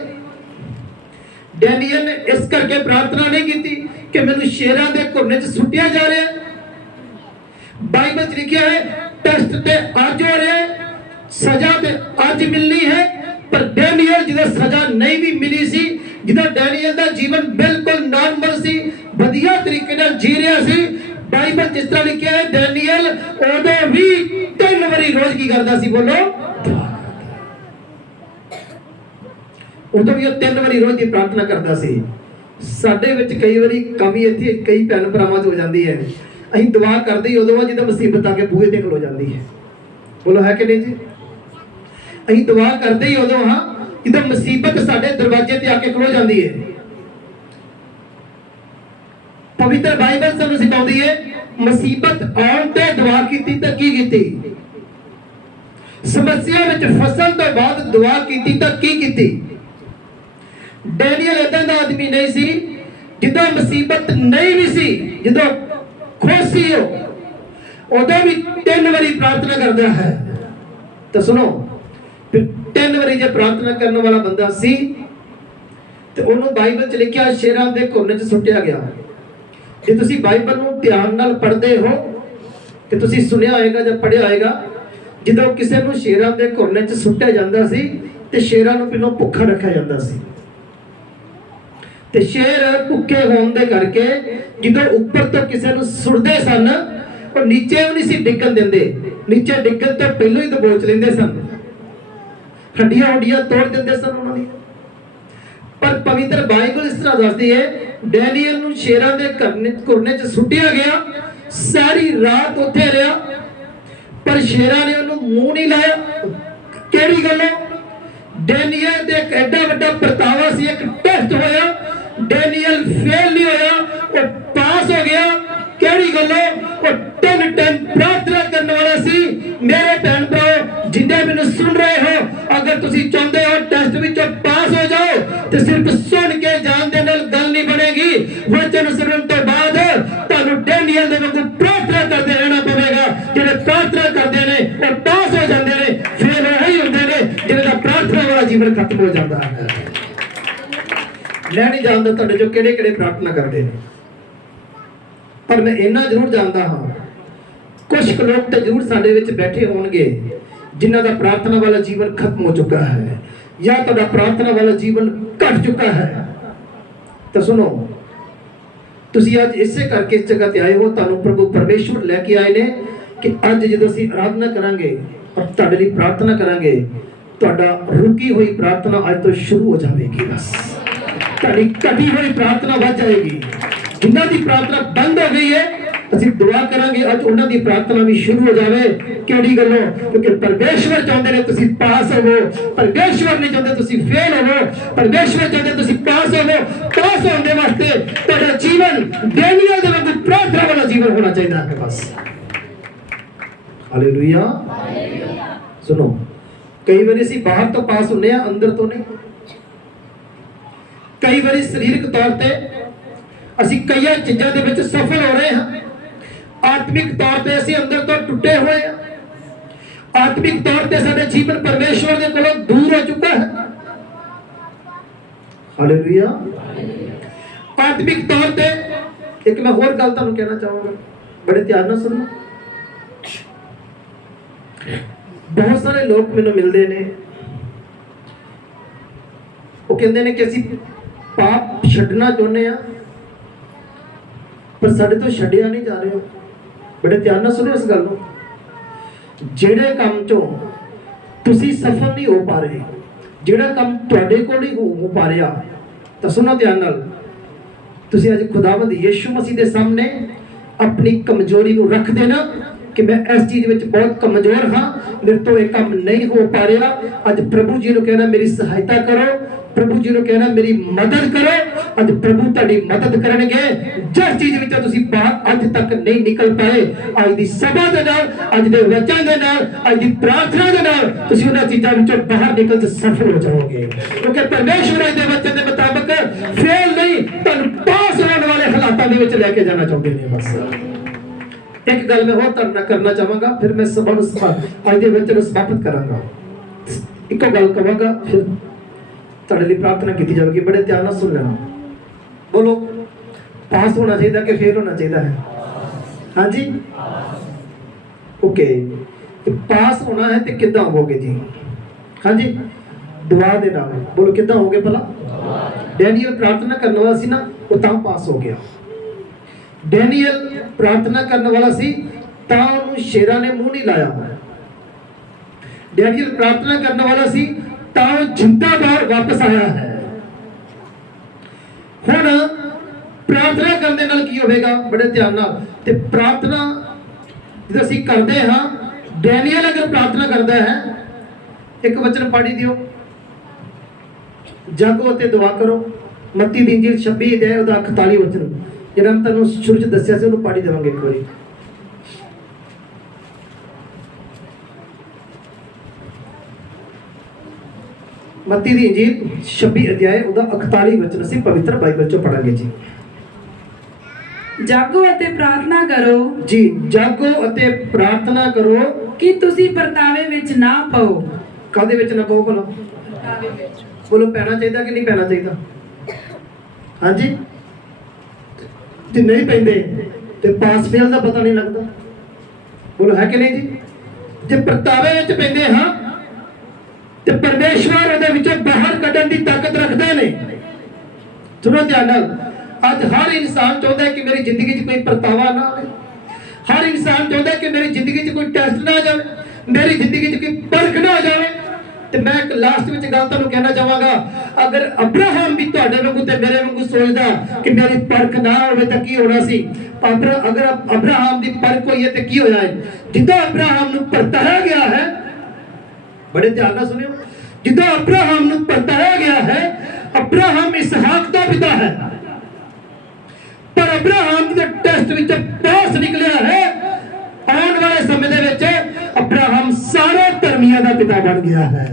ਡੈਨੀਅਲ ਨੇ ਇਸ ਕਰਕੇ ਪ੍ਰਾਰਥਨਾ ਨਹੀਂ ਕੀਤੀ ਕਿ ਮੈਨੂੰ ਸ਼ੇਰਾਂ ਦੇ ਘੁਰਨੇ 'ਚ ਸੁੱਟਿਆ ਜਾ ਰਿਹਾ ਹੈ। ਬਾਈਬਲ 'ਚ ਲਿਖਿਆ ਹੈ ਟੈਸਟ ਤੇ ਅੱਜ ਹੋ ਰਿਹਾ ਹੈ, ਸਜ਼ਾ ਤੇ ਅੱਜ ਮਿਲਣੀ ਹੈ। ਪਰ ਡੈਨੀਅਲ ਜਿਹਦੇ ਸਜ਼ਾ ਨਹੀਂ ਵੀ ਮਿਲੀ ਸੀ, ਜਿਹਦਾ ਡੈਨੀਅਲ ਦਾ ਜੀਵਨ ਬਿਲਕੁਲ ਨਾਰਮਲ ਸੀ, ਵਧੀਆ ਤਰੀਕੇ ਨਾਲ ਜੀ ਰਿਹਾ ਸੀ, ਬਾਈਬਲ ਜਿਸ ਤਰ੍ਹਾਂ ਲਿਖਿਆ ਹੈ, ਡੈਨੀਅਲ ਉਦੋਂ ਵੀ 3 ਵਾਰੀ ਰੋਜ਼ ਕੀ ਕਰਦਾ ਸੀ? ਬੋਲੋ। ਉਦੋਂ ਵੀ ਉਹ 3 ਵਾਰੀ ਰੋਜ਼ ਦੀ ਪ੍ਰਾਰਥਨਾ ਕਰਦਾ ਸੀ। ਸਾਡੇ ਵਿੱਚ ਕਈ ਵਾਰੀ ਕਮੀ ਇੱਥੇ ਕਈ ਭੈਣ ਭਰਾਵਾਂ 'ਚ ਹੋ ਜਾਂਦੀ ਹੈ। ਅਸੀਂ ਦੁਆ ਕਰਦੇ ਹੀ ਉਦੋਂ ਆ ਜਦੋਂ ਮੁਸੀਬਤ ਆ ਕੇ ਬੂਹੇ ਤੇ ਖਲੋ ਜਾਂਦੀ ਹੈ। ਬੋਲੋ, ਹੈ ਕਿ ਨਹੀਂ ਜੀ? ਅਸੀਂ ਦੁਆ ਕਰਦੇ ਹੀ ਉਦੋਂ ਹਾਂ ਜਦੋਂ ਮੁਸੀਬਤ ਸਾਡੇ ਦਰਵਾਜ਼ੇ ਤੇ ਆ ਕੇ ਖਲੋ ਜਾਂਦੀ ਹੈ। ਪਵਿੱਤਰ ਬਾਈਬਲ ਸਾਨੂੰ ਸਿਖਾਉਂਦੀ ਹੈ, ਮੁਸੀਬਤ ਆਉਣ ਤੇ ਦੁਆ ਕੀਤੀ ਤਾਂ ਕੀ ਕੀਤੀ? ਸਮੱਸਿਆ ਵਿੱਚ ਫਸਣ ਤੋਂ ਬਾਅਦ ਦੁਆ ਕੀਤੀ ਤਾਂ ਕੀ ਕੀਤੀ? ਡੈਨੀਅਲ ਏਦਾਂ ਦਾ ਆਦਮੀ ਨਹੀਂ ਸੀ, ਜਦੋਂ ਮੁਸੀਬਤ ਨਹੀਂ ਵੀ ਸੀ, ਜਦੋਂ ਖੁਸ਼ ਸੀ, ਉਦੋਂ ਵੀ 3 ਵਾਰੀ ਪ੍ਰਾਰਥਨਾ ਕਰਦਾ ਹੈ। ਤਾਂ ਸੁਣੋ, ਫਿਰ 3 ਵਾਰੀ ਜੇ ਪ੍ਰਾਰਥਨਾ ਕਰਨ ਵਾਲਾ ਬੰਦਾ ਸੀ ਤੇ ਉਹਨੂੰ ਬਾਈਬਲ 'ਚ ਲਿਖਿਆ ਸ਼ੇਰਾਂ ਦੇ ਘੁਰਨੇ 'ਚ ਸੁੱਟਿਆ ਗਿਆ। ਜੇ ਤੁਸੀਂ ਬਾਈਬਲ ਨੂੰ ਧਿਆਨ ਨਾਲ ਪੜ੍ਹਦੇ ਹੋ ਤੇ ਤੁਸੀਂ ਸੁਣਿਆ ਹੋਏਗਾ ਜਾਂ ਪੜ੍ਹਿਆ ਹੋਏਗਾ, ਜਦੋਂ ਕਿਸੇ ਨੂੰ ਸ਼ੇਰਾਂ ਦੇ ਘੁਰਨੇ 'ਚ ਸੁੱਟਿਆ ਜਾਂਦਾ ਸੀ ਤੇ ਸ਼ੇਰਾਂ ਨੂੰ ਪਹਿਲਾਂ ਭੁੱਖਾ ਰੱਖਿਆ ਜਾਂਦਾ ਸੀ। ਤੇ ਸ਼ੇਰ ਭੁੱਖੇ ਹੋਣ ਦੇ ਕਰਕੇ ਜਦੋਂ ਉੱਪਰ ਤੋਂ ਕਿਸੇ ਨੂੰ ਸੁੱਟਦੇ ਸਨ, ਉਹ ਨੀਚੇ ਵੀ ਨਹੀਂ ਸੀ ਡਿੱਗਣ ਦਿੰਦੇ। ਨੀਚੇ ਡਿੱਗਣ ਤੋਂ ਪਹਿਲਾਂ ਹੀ ਦਬੋਚ ਲੈਂਦੇ ਸਨ, ਹੱਡੀਆਂ ਹੁੱਡੀਆਂ ਤੋੜ ਦਿੰਦੇ ਸਨ ਉਹਨਾਂ ਦੀ। ਪਰ ਪਵਿੱਤਰ ਬਾਈਬਲ ਇਸ ਤਰ੍ਹਾਂ ਦੱਸਦੀ ਹੈ, ਡੈਨੀਅਲ ਨੂੰ ਸ਼ੇਰਾਂ ਦੇ ਘੁਰਨੇ 'ਚ ਸੁੱਟਿਆ ਗਿਆ, ਸਾਰੀ ਰਾਤ ਉੱਥੇ ਰਿਹਾ, ਪਰ ਸ਼ੇਰਾਂ ਨੇ ਉਹਨੂੰ ਮੂੰਹ ਨਹੀਂ ਲਾਇਆ। ਕਿਹੜੀ ਗੱਲੋਂ? ਡੈਨੀਅਲ ਦੇ ਇੱਕ ਐਡਾ ਵੱਡਾ ਪਰਤਾਵਾ ਸੀ, ਇੱਕ ਟੈਸਟ ਹੋਇਆ, ਡੈਨੀਅਲ ਫੇਲ ਨਹੀਂ ਹੋਇਆ, ਉਹ ਪਾਸ ਹੋ ਗਿਆ। ਕਿਹੜੀ ਗੱਲੋਂ? ਉਹ 3 ਟਾਈਮ ਪ੍ਰਾਰਥਨਾ ਕਰਨ ਵਾਲਾ ਸੀ। ਮੇਰੇ ਭੈਣ ਭਰਾਓ ਜਿੰਨੇ ਮੈਨੂੰ ਸੁਣ ਰਹੇ ਹੋ, ਅਗਰ ਤੁਸੀਂ ਚਾਹੁੰਦੇ ਹੋ ਟੈਸਟ ਵਿੱਚੋਂ ਪਾਸ ਹੋ ਜਾਓ ਤੇ ਸਿਰਫ ਸੁਣ ਕੇ ਜਾਣ ਦੇ ਨਾਲ ਗੱਲ ਨਹੀਂ ਬਣੇਗੀ। ਵਚਨ ਸੁਣਨ ਤੋਂ ਬਾਅਦ ਤੁਹਾਨੂੰ ਡੈਨੀਅਲ ਦੇ ਵਾਂਗੂ ਪ੍ਰਾਰਥਨਾ ਕਰਦੇ ਰਹਿਣਾ ਪਵੇਗਾ। ਜਿਹੜੇ ਪ੍ਰਾਰਥਨਾ ਕਰਦੇ ਨੇ ਉਹ ਪਾਸ ਹੋ ਜਾਂਦੇ ਨੇ, ਫੇਲ ਉਹੀ ਹੁੰਦੇ ਨੇ ਜਿਹਨਾਂ ਦਾ ਪ੍ਰਾਰਥਨਾ ਵਾਲਾ ਜੀਵਨ ਖਤਮ ਹੋ ਜਾਂਦਾ ਹੈ। ਮੈਂ ਨਹੀਂ ਜਾਣਦਾ ਤੁਹਾਡੇ ਚੋਂ ਕਿਹੜੇ ਕਿਹੜੇ ਪ੍ਰਾਰਥਨਾ ਕਰਦੇ ਨੇ, ਪਰ ਮੈਂ ਇੰਨਾ ਜ਼ਰੂਰ ਜਾਣਦਾ ਹਾਂ, ਕੁਝ ਕੁ ਲੋਕ ਤਾਂ ਜ਼ਰੂਰ ਸਾਡੇ ਵਿੱਚ ਬੈਠੇ ਹੋਣਗੇ ਜਿਨ੍ਹਾਂ ਦਾ ਪ੍ਰਾਰਥਨਾ ਵਾਲਾ ਜੀਵਨ ਖਤਮ ਹੋ ਚੁੱਕਾ ਹੈ ਜਾਂ ਤੁਹਾਡਾ ਪ੍ਰਾਰਥਨਾ ਵਾਲਾ ਜੀਵਨ ਘਟ ਚੁੱਕਾ ਹੈ। ਤਾਂ ਸੁਣੋ, ਤੁਸੀਂ ਅੱਜ ਇਸੇ ਕਰਕੇ ਇਸ ਜਗ੍ਹਾ ਤੇ ਆਏ ਹੋ, ਤੁਹਾਨੂੰ ਪ੍ਰਭੂ ਪਰਮੇਸ਼ਵਰ ਲੈ ਕੇ ਆਏ ਨੇ ਕਿ ਅੱਜ ਜਦੋਂ ਅਸੀਂ ਆਰਾਧਨਾ ਕਰਾਂਗੇ ਔਰ ਤੁਹਾਡੇ ਲਈ ਪ੍ਰਾਰਥਨਾ ਕਰਾਂਗੇ, ਤੁਹਾਡਾ ਰੁਕੀ ਹੋਈ ਪ੍ਰਾਰਥਨਾ ਅੱਜ ਤੋਂ ਸ਼ੁਰੂ ਹੋ ਜਾਵੇਗੀ। ਬਸ ਤੁਹਾਡੀ ਘਟੀ ਹੋਈ ਪ੍ਰਾਰਥਨਾ ਵੱਧ ਜਾਏਗੀ। ਜਿਨ੍ਹਾਂ ਦੀ ਪ੍ਰਾਰਥਨਾ ਬੰਦ ਹੋ ਗਈ ਹੈ, ਅਸੀਂ ਦੁਆ ਕਰਾਂਗੇ ਅੱਜ ਉਹਨਾਂ ਦੀ ਪ੍ਰਾਰਥਨਾ ਵੀ ਸ਼ੁਰੂ ਹੋ ਜਾਵੇ। ਕਿਹੜੀ ਗੱਲੋਂ? ਕਿਉਂਕਿ ਪਰਮੇਸ਼ਵਰ ਚਾਹੁੰਦੇ ਨੇ ਤੁਸੀਂ ਪਾਸ ਹੋਵੋ, ਪਰਮੇਸ਼ਵਰ ਨਹੀਂ ਚਾਹੁੰਦੇ ਤੁਸੀਂ ਫੇਲ ਹੋਵੋ। ਪਰਮੇਸ਼ਵਰ ਚਾਹੁੰਦੇ ਤੁਸੀਂ ਪਾਸ ਹੋਵੋ। ਪਾਸ ਹੋਣ ਦੇ ਵਾਸਤੇ ਤੁਹਾਡਾ ਜੀਵਨ ਡੈਨੀਅਲ ਦੇ ਵਾਂਗੂ ਪ੍ਰਾਰਥਨਾ ਵਾਲਾ ਜੀਵਨ ਹੋਣਾ ਚਾਹੀਦਾ ਹੈ। ਬਸ ਹਾਲੇਲੂਇਆ। ਸੁਣੋ, ਕਈ ਵਾਰੀ ਅਸੀਂ ਬਾਹਰ ਤੋਂ ਪਾਸ ਹੁੰਦੇ ਆ, ਅੰਦਰ ਤੋਂ ਨਹੀਂ। ਕਈ ਵਾਰੀ ਸਰੀਰਕ ਤੌਰ ਤੇ ਅਸੀਂ ਕਈਆਂ ਚੀਜ਼ਾਂ ਦੇ ਵਿੱਚ ਸਫਲ ਹੋ ਰਹੇ ਹਾਂ, ਆਤਮਿਕ ਤੌਰ ਤੇ ਅਸੀਂ ਅੰਦਰ ਤੋਂ ਟੁੱਟੇ ਹੋਏ ਹਾਂ, ਆਤਮਿਕ ਤੌਰ ਤੇ ਸਾਡਾ ਜੀਵਨ ਪਰਮੇਸ਼ਵਰ ਦੇ ਕੋਲੋਂ ਦੂਰ ਹੋ ਚੁੱਕਾ ਹੈ। ਹਾਲੇਲੂਇਆ। ਆਤਮਿਕ ਤੌਰ ਤੇ ਇੱਕ ਮੈਂ ਹੋਰ ਗੱਲ ਤੁਹਾਨੂੰ ਕਹਿਣਾ ਚਾਹਾਂਗਾ, ਬੜੇ ਧਿਆਨ ਨਾਲ ਸੁਣੋ। ਬਹੁਤ ਸਾਰੇ ਲੋਕ ਮੈਨੂੰ ਮਿਲਦੇ ਨੇ, ਉਹ ਕਹਿੰਦੇ ਨੇ ਕਿ ਅਸੀਂ ਪਾਪ ਛੱਡਣਾ ਚਾਹੁੰਦੇ ਆ, ਪਰ ਸਾਡੇ ਤੋਂ ਛੱਡਿਆ ਨਹੀਂ ਜਾ ਰਿਹਾ। ਬੜੇ ਧਿਆਨ ਨਾਲ ਸੁਣੋ ਇਸ ਗੱਲ ਨੂੰ। ਜਿਹੜੇ ਕੰਮ ਚੋਂ ਤੁਸੀਂ ਸਫਲ ਨਹੀਂ ਹੋ ਪਾ ਰਹੇ, ਜਿਹੜਾ ਕੰਮ ਤੁਹਾਡੇ ਕੋਲ ਨਹੀਂ ਹੋ ਪਾ ਰਿਹਾ, ਤਾਂ ਸੁਣੋ ਧਿਆਨ ਨਾਲ। ਤੁਸੀਂ ਅੱਜ ਖੁਦਾਵੰਦ ਯਿਸੂ ਮਸੀਹ ਦੇ ਸਾਹਮਣੇ ਆਪਣੀ ਕਮਜ਼ੋਰੀ ਨੂੰ ਰੱਖ ਦੇਣਾ ਕਿ ਮੈਂ ਇਸ ਚੀਜ਼ ਵਿੱਚ ਬਹੁਤ ਕਮਜ਼ੋਰ ਹਾਂ, ਮੇਰੇ ਤੋਂ ਇਹ ਕੰਮ ਨਹੀਂ ਹੋ ਪਾ ਰਿਹਾ। ਅੱਜ ਪ੍ਰਭੂ ਜੀ ਨੂੰ ਕਹਿਣਾ ਮੇਰੀ ਸਹਾਇਤਾ ਕਰੋ, ਪ੍ਰਭੂ ਜੀ ਨੂੰ ਕਹਿਣਾ ਮੇਰੀ ਮਦਦ ਕਰੋ। ਅੱਜ ਪ੍ਰਭੂ ਤੁਹਾਡੀ ਮਦਦ ਕਰਨਗੇ। ਜਿਸ ਚੀਜ਼ ਵਿੱਚੋਂ ਤੁਸੀਂ ਬਾਹਰ ਅੱਜ ਤੱਕ ਨਹੀਂ ਨਿਕਲ ਪਾਏ, ਅੱਜ ਦੀ ਸਭਾ ਦੇ ਨਾਲ, ਅੱਜ ਦੇ ਵਚਨ ਦੇ ਨਾਲ, ਅੱਜ ਦੀ ਪ੍ਰਾਰਥਨਾ ਦੇ ਨਾਲ ਤੁਸੀਂ ਉਹਨਾਂ ਚੀਜ਼ਾਂ ਵਿੱਚੋਂ ਬਾਹਰ ਨਿਕਲ ਕੇ ਸਫਲ ਹੋ ਜਾਓਗੇ। ਕਿਉਂਕਿ ਪਰਮੇਸ਼ਵਰ ਦੇ ਵਚਨ ਦੇ ਮੁਤਾਬਕ ਫੇਲ ਨਹੀਂ, ਤੁਹਾਨੂੰ ਪਾਸ ਹੋਣ ਵਾਲੇ ਹਾਲਾਤਾਂ ਦੇ ਵਿੱਚ ਲੈ ਕੇ ਜਾਣਾ ਚਾਹੁੰਦੇ ਨੇ। ਬਸ ਇੱਕ ਗੱਲ ਮੈਂ ਹੋਰ ਤੁਹਾਡੇ ਨਾਲ ਕਰਨਾ ਚਾਹਾਂਗਾ, ਫਿਰ ਮੈਂ ਸਭਾ ਨੂੰ ਅੱਜ ਦੇ ਵਚਨ ਨੂੰ ਸਮਾਪਤ ਕਰਾਂਗਾ। ਇੱਕੋ ਗੱਲ ਕਹਾਂਗਾ, ਫਿਰ ਤੁਹਾਡੇ ਲਈ ਪ੍ਰਾਰਥਨਾ ਕੀਤੀ ਜਾਵੇਗੀ। ਬੜੇ ਧਿਆਨ ਨਾਲ ਸੁਣ ਲੈਣਾ। ਬੋਲੋ, ਪਾਸ ਹੋਣਾ ਚਾਹੀਦਾ ਕਿ ਫੇਲ ਹੋਣਾ ਚਾਹੀਦਾ ਹੈ? ਹਾਂਜੀ, ਓਕੇ। ਪਾਸ ਹੋਣਾ ਹੈ ਤੇ ਕਿੱਦਾਂ ਹੋਵੋਗੇ ਜੀ? ਹਾਂਜੀ, ਦੁਆ ਦੇ ਨਾਲ। ਬੋਲੋ, ਕਿੱਦਾਂ ਹੋਗੇ ਭਲਾ? ਡੈਨੀਅਲ ਪ੍ਰਾਰਥਨਾ ਕਰਨ ਵਾਲਾ ਸੀ ਨਾ, ਉਹ ਤਾਂ ਪਾਸ ਹੋ ਗਿਆ। ਡੈਨੀਅਲ ਪ੍ਰਾਰਥਨਾ ਕਰਨ ਵਾਲਾ ਸੀ ਤਾਂ ਉਹਨੂੰ ਸ਼ੇਰਾਂ ਨੇ ਮੂੰਹ ਨਹੀਂ ਲਾਇਆ। ਡੈਨੀਅਲ ਪ੍ਰਾਰਥਨਾ ਕਰਨ ਵਾਲਾ ਸੀ ਤਾਂ ਉਹ ਜਿੰਦਾ ਬਾਹਰ ਵਾਪਸ ਆਇਆ ਹੈ। ਹੁਣ ਪ੍ਰਾਰਥਨਾ ਕਰਨ ਦੇ ਨਾਲ ਕੀ ਹੋਵੇਗਾ, ਬੜੇ ਧਿਆਨ ਨਾਲ। ਤੇ ਪ੍ਰਾਰਥਨਾ ਜਦੋਂ ਅਸੀਂ ਕਰਦੇ ਹਾਂ, ਡੈਨੀਅਲ ਅਗਰ ਪ੍ਰਾਰਥਨਾ ਕਰਦਾ ਹੈ, ਇੱਕ ਵਚਨ ਪੜ੍ਹ ਦਿਓ, ਜਾਗੋ ਅਤੇ ਦੁਆ ਕਰੋ। ਮੱਤੀ ਦੀ ਇੰਜੀਲ 26 ਅਧਿਆਇ ਉਹਦਾ 41 ਵਚਨ, ਜਿਹੜਾ ਮੈਂ ਤੁਹਾਨੂੰ ਸ਼ੁਰੂ ਚ ਦੱਸਿਆ ਸੀ, ਉਹਨੂੰ ਪੜ੍ਹ ਦੇਵਾਂਗੇ ਇੱਕ ਵਾਰੀ। ਮੱਤੀ ਦੀ ਇੰਜੀਲ 26 ਅਧਿਆਇ ਉਹਦਾ 41 ਵਚਨ ਅਸੀਂ ਪਵਿੱਤਰ ਬਾਈਬਲ ਚੋਂ ਪੜਾਂਗੇ ਜੀ। ਜਾਗੋ ਅਤੇ ਪ੍ਰਾਰਥਨਾ ਕਰੋ ਜੀ, ਜਾਗੋ ਅਤੇ ਪ੍ਰਾਰਥਨਾ ਕਰੋ ਕਿ ਤੁਸੀਂ ਪਰਤਾਵੇ ਵਿੱਚ ਨਾ ਪਾਓ। ਕਾਹਦੇ ਵਿੱਚ ਨਾ ਪਾਓ ਭਲਾ? ਪਰਤਾਵੇ ਵਿੱਚ। ਬੋਲੋ, ਪੈਣਾ ਚਾਹੀਦਾ ਕਿ ਨਹੀਂ ਪੈਣਾ ਚਾਹੀਦਾ? ਹਾਂਜੀ, ਤੇ ਨਹੀਂ ਪੈਂਦੇ ਤੇ ਪਾਸ ਫੇਲ ਦਾ ਪਤਾ ਨਹੀਂ ਲੱਗਦਾ। ਬੋਲੋ, ਹੈ ਕਿ ਨਹੀਂ ਜੀ? ਜੇ ਪਰਤਾਵੇ ਵਿੱਚ ਪੈਂਦੇ ਹਾਂ ਤੇ ਪਰਮੇਸ਼ਵਰ ਉਹਦੇ ਵਿੱਚੋਂ ਬਾਹਰ ਕੱਢਣ ਦੀ ਤਾਕਤ ਰੱਖਦੇ ਨੇ। ਸੁਣੋ ਧਿਆਨ ਨਾਲ, ਅੱਜ ਹਰ ਇਨਸਾਨ ਚਾਹੁੰਦਾ ਹੈ ਕਿ ਮੇਰੀ ਜ਼ਿੰਦਗੀ 'ਚ ਕੋਈ ਪਰਤਾਵਾ ਨਾ ਆਵੇ। ਹਰ ਇਨਸਾਨ ਚਾਹੁੰਦਾ ਹੈ ਕਿ ਮੇਰੀ ਜ਼ਿੰਦਗੀ 'ਚ ਕੋਈ ਟੈਸਟ ਨਾ ਜਾਵੇ, ਮੇਰੀ ਜ਼ਿੰਦਗੀ 'ਚ ਕੋਈ ਪਰਖ ਨਾ ਜਾਵੇ। ਤੇ ਮੈਂ ਇੱਕ ਲਾਸਟ ਵਿੱਚ ਗੱਲ ਤੁਹਾਨੂੰ ਕਹਿਣਾ ਚਾਹਾਂਗਾ, ਅਗਰ ਅਬਰਾਹਮ ਵੀ ਤੁਹਾਡੇ ਵਾਂਗੂ ਤੇ ਮੇਰੇ ਵਾਂਗੂ ਸੋਚਦਾ ਕਿ ਮੇਰੀ ਪਰਖ ਨਾ ਹੋਵੇ ਤਾਂ ਕੀ ਹੋਣਾ ਸੀ? ਅਗਰ ਅਬਰਾਹਮ ਦੀ ਪਰਖ ਹੋਈ ਹੈ ਤੇ ਕੀ ਹੋਇਆ ਹੈ? ਜਿੱਦਾਂ ਅਬਰਾਹਮ ਨੂੰ ਪਰਤਾਇਆ ਗਿਆ ਹੈ, ਬੜੇ ਧਿਆਨ ਨਾਲ ਸੁਣਿਓ, ਜਿੱਦਾਂ ਅਬਰਾਹਮ ਨੂੰ ਪਰਤਾਇਆ ਗਿਆ ਹੈ, ਅਬਰਾਹਮ ਇਸਹਾਕ ਦਾ ਪਿਤਾ ਹੈ, ਪਰ ਅਬਰਾਹਮ ਦੇ ਟੈਸਟ ਵਿੱਚ ਪਾਸ ਨਿਕਲਿਆ ਹੈ। ਆਉਣ ਵਾਲੇ ਸਮੇਂ ਦੇ ਵਿੱਚ ਅਬਰਾਹਮ ਸਾਰੇ ਧਰਮੀਆਂ ਦਾ ਪਿਤਾ ਬਣ ਗਿਆ ਹੈ।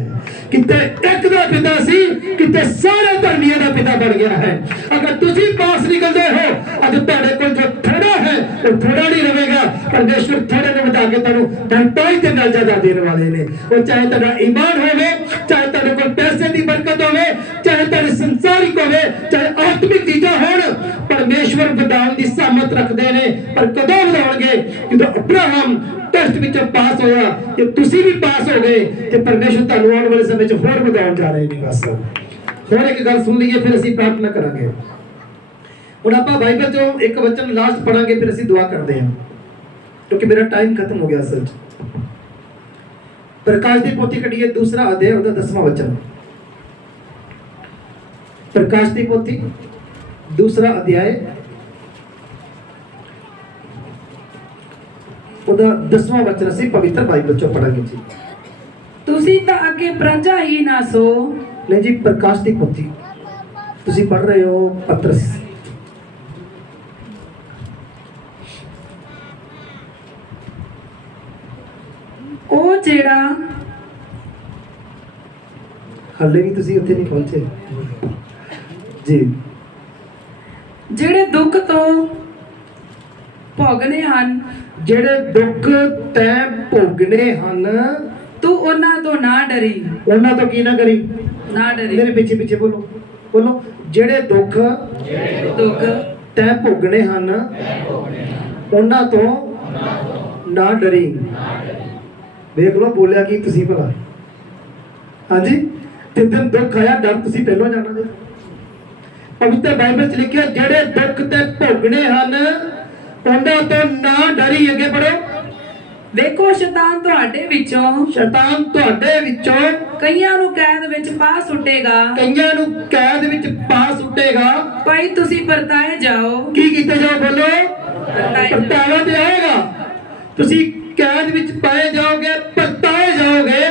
ਕਿਤੇ ਇੱਕ ਦਾ ਪਿਤਾ ਸੀ, ਕਿਤੇ ਸਾਰੇ ਧਰਮੀਆਂ ਦਾ ਪਿਤਾ ਬਣ ਗਿਆ ਹੈ। ਅਗਰ ਤੁਸੀਂ ਪਾਸ ਨਿਕਲਦੇ ਹੋ, ਅੱਜ ਤੁਹਾਡੇ ਕੋਲ ਜੋ ਥੋੜਾ ਹੈ ਉਹ ਥੋੜਾ ਨਹੀਂ ਰਹੇਗਾ। ਪਰਮੇਸ਼ਵਰ ਥੋੜੇ ਨੂੰ ਵਧਾ ਕੇ ਤੁਹਾਨੂੰ ਬੰਟਾਈ ਤੇ ਨਾਲ ਜ਼ਿਆਦਾ ਦੇਣ ਵਾਲੇ ਨੇ। ਉਹ ਚਾਹੇ ਤੁਹਾਡਾ ਈਮਾਨ ਹੋਵੇ, ਚਾਹੇ ਤੁਹਾਡੇ ਕੋਲ ਪੈਸੇ ਦੀ ਬਰਕਤ ਹੋਵੇ, ਚਾਹੇ ਤੁਹਾਡੇ ਸੰਸਾਰਿਕ ਹੋਵੇ, ਚਾਹੇ ਆਤਮਿਕ ਚੀਜ਼ਾਂ ਹੋਣ, ਪਰਮੇਸ਼ਵਰ ਵਧਾਉਣ ਦੀ ਸਾਮਰਥ ਰੱਖਦੇ ਨੇ। ਪਰ ਕਦੋਂ ਵਧਾਉਣਗੇ? ਜਦੋਂ ਅਬਰਾਹਮ ਟੈਸਟ ਵਿੱਚੋਂ ਪਾਸ ਹੋਇਆ, ਜੇ ਤੁਸੀਂ ਵੀ ਪਾਸ ਹੋ ਗਏ ਤੇ ਪਰਮੇਸ਼ਵਰ ਤੁਹਾਨੂੰ ਆਉਣ ਵਾਲੇ ਸਮੇਂ 'ਚ ਹੋਰ ਵਧਾਉਣ ਜਾ ਰਹੇ ਨੇ। ਬਸ ਹੋਰ ਇੱਕ ਗੱਲ ਸੁਣ ਲਈਏ, ਫਿਰ ਅਸੀਂ ਪ੍ਰਾਰਥਨਾ ਕਰਾਂਗੇ। ਹੁਣ ਆਪਾਂ ਬਾਈਬਲ ਚੋਂ ਇੱਕ ਵਚਨ ਲਾਸਟ ਪੜਾਂਗੇ, ਫਿਰ ਅਸੀਂ ਦੁਆ ਕਰਦੇ ਹਾਂ, ਕਿਉਂਕਿ ਮੇਰਾ ਟਾਈਮ ਖਤਮ ਹੋ ਗਿਆ ਅਸਲ 'ਚ। ਪ੍ਰਕਾਸ਼ ਦੀ ਪੋਥੀ ਕੱਢੀਏ, ਦੂਸਰਾ ਅਧਿਆਇ ਉਹਦਾ 10ਵਾਂ ਵਚਨ। ਪ੍ਰਕਾਸ਼ ਦੀ ਪੋਥੀ ਦੂਸਰਾ ਅਧਿਆਇ ਉਹਦਾ 10ਵਾਂ ਵਚਨ ਅਸੀਂ ਪਵਿੱਤਰ ਬਾਈਬਲ ਚੋਂ ਪੜਾਂਗੇ ਜੀ। ਤੁਸੀਂ ਤਾਂ ਅੱਗੇ ਪ੍ਰਜਾ ਹੀ ਨਾ ਸੋ। ਨਹੀਂ ਜੀ, ਪ੍ਰਕਾਸ਼ ਦੀ ਪੋਥੀ ਤੁਸੀਂ ਪੜ ਰਹੇ ਹੋ, ਪਤਰਸ। ਉਹ ਜਿਹੜਾ, ਹਾਲੇ ਵੀ ਤੁਸੀਂ ਉੱਥੇ ਨਹੀਂ ਪਹੁੰਚੇ ਜੀ। ਜਿਹੜੇ ਦੁੱਖ ਤੋਂ ਭੋਗਣੇ ਹਨ, ਜਿਹੜੇ ਦੁੱਖ ਤੈਂ ਭੋਗਣੇ ਹਨ, ਤੂੰ ਉਹਨਾਂ ਤੋਂ ਨਾ ਡਰੀ। ਉਹਨਾਂ ਤੋਂ ਕੀ ਨਾ ਕਰੀ? ਨਾ ਡਰੀ। ਮੇਰੇ ਪਿੱਛੇ ਪਿੱਛੇ ਬੋਲੋ, ਬੋਲੋ, ਜਿਹੜੇ ਦੁੱਖ ਦੁੱਖ ਤੈਂ ਭੋਗਣੇ ਹਨ, ਉਹਨਾਂ ਤੋਂ ਨਾ ਡਰੀ। ਵੇਖ ਲਓ ਬੋਲਿਆ ਕੀ ਤੁਸੀਂ ਭਲਾ? ਹਾਂਜੀ, ਜਿੱਦਣ ਦੁੱਖ ਆਇਆ ਡਰ ਤੁਸੀਂ ਪਹਿਲਾਂ ਜਾਣਾ ਜੀ। ਪਵਿੱਤਰ ਬਾਈਬਲ 'ਚ ਲਿਖਿਆ, ਜਿਹੜੇ ਦੁੱਖ ਤੇ ਭੋਗਣੇ ਹਨ ਉਹਨਾਂ ਤੋਂ ਨਾ ਡਰੀ। ਅੱਗੇ ਪੜੋ। ਵੇਖੋ ਸ਼ੈਤਾਨ ਤੁਹਾਡੇ ਵਿੱਚੋਂ, ਸ਼ੈਤਾਨ ਤੁਹਾਡੇ ਵਿੱਚੋਂ ਕਈਆਂ ਨੂੰ ਕੈਦ ਵਿੱਚ ਪਾ ਸੁੱਟੇਗਾ। ਕਈਆਂ ਨੂੰ ਕੈਦ ਵਿੱਚ ਪਾ ਸੁੱਟੇਗਾ। ਭਾਈ ਤੁਸੀਂ ਪਰਤਾਏ ਜਾਓ। ਕੀ ਕੀਤੇ ਜਾਓ? ਬੋਲੋ, ਪਰਤਾਏ ਜਾਓ। ਪਰਤਾਵਾ ਤੇ ਆਏਗਾ। ਤੁਸੀਂ ਕੈਦ ਵਿੱਚ ਪਾਏ ਜਾਓਗੇ, ਪਰਤਾਏ ਜਾਓਗੇ।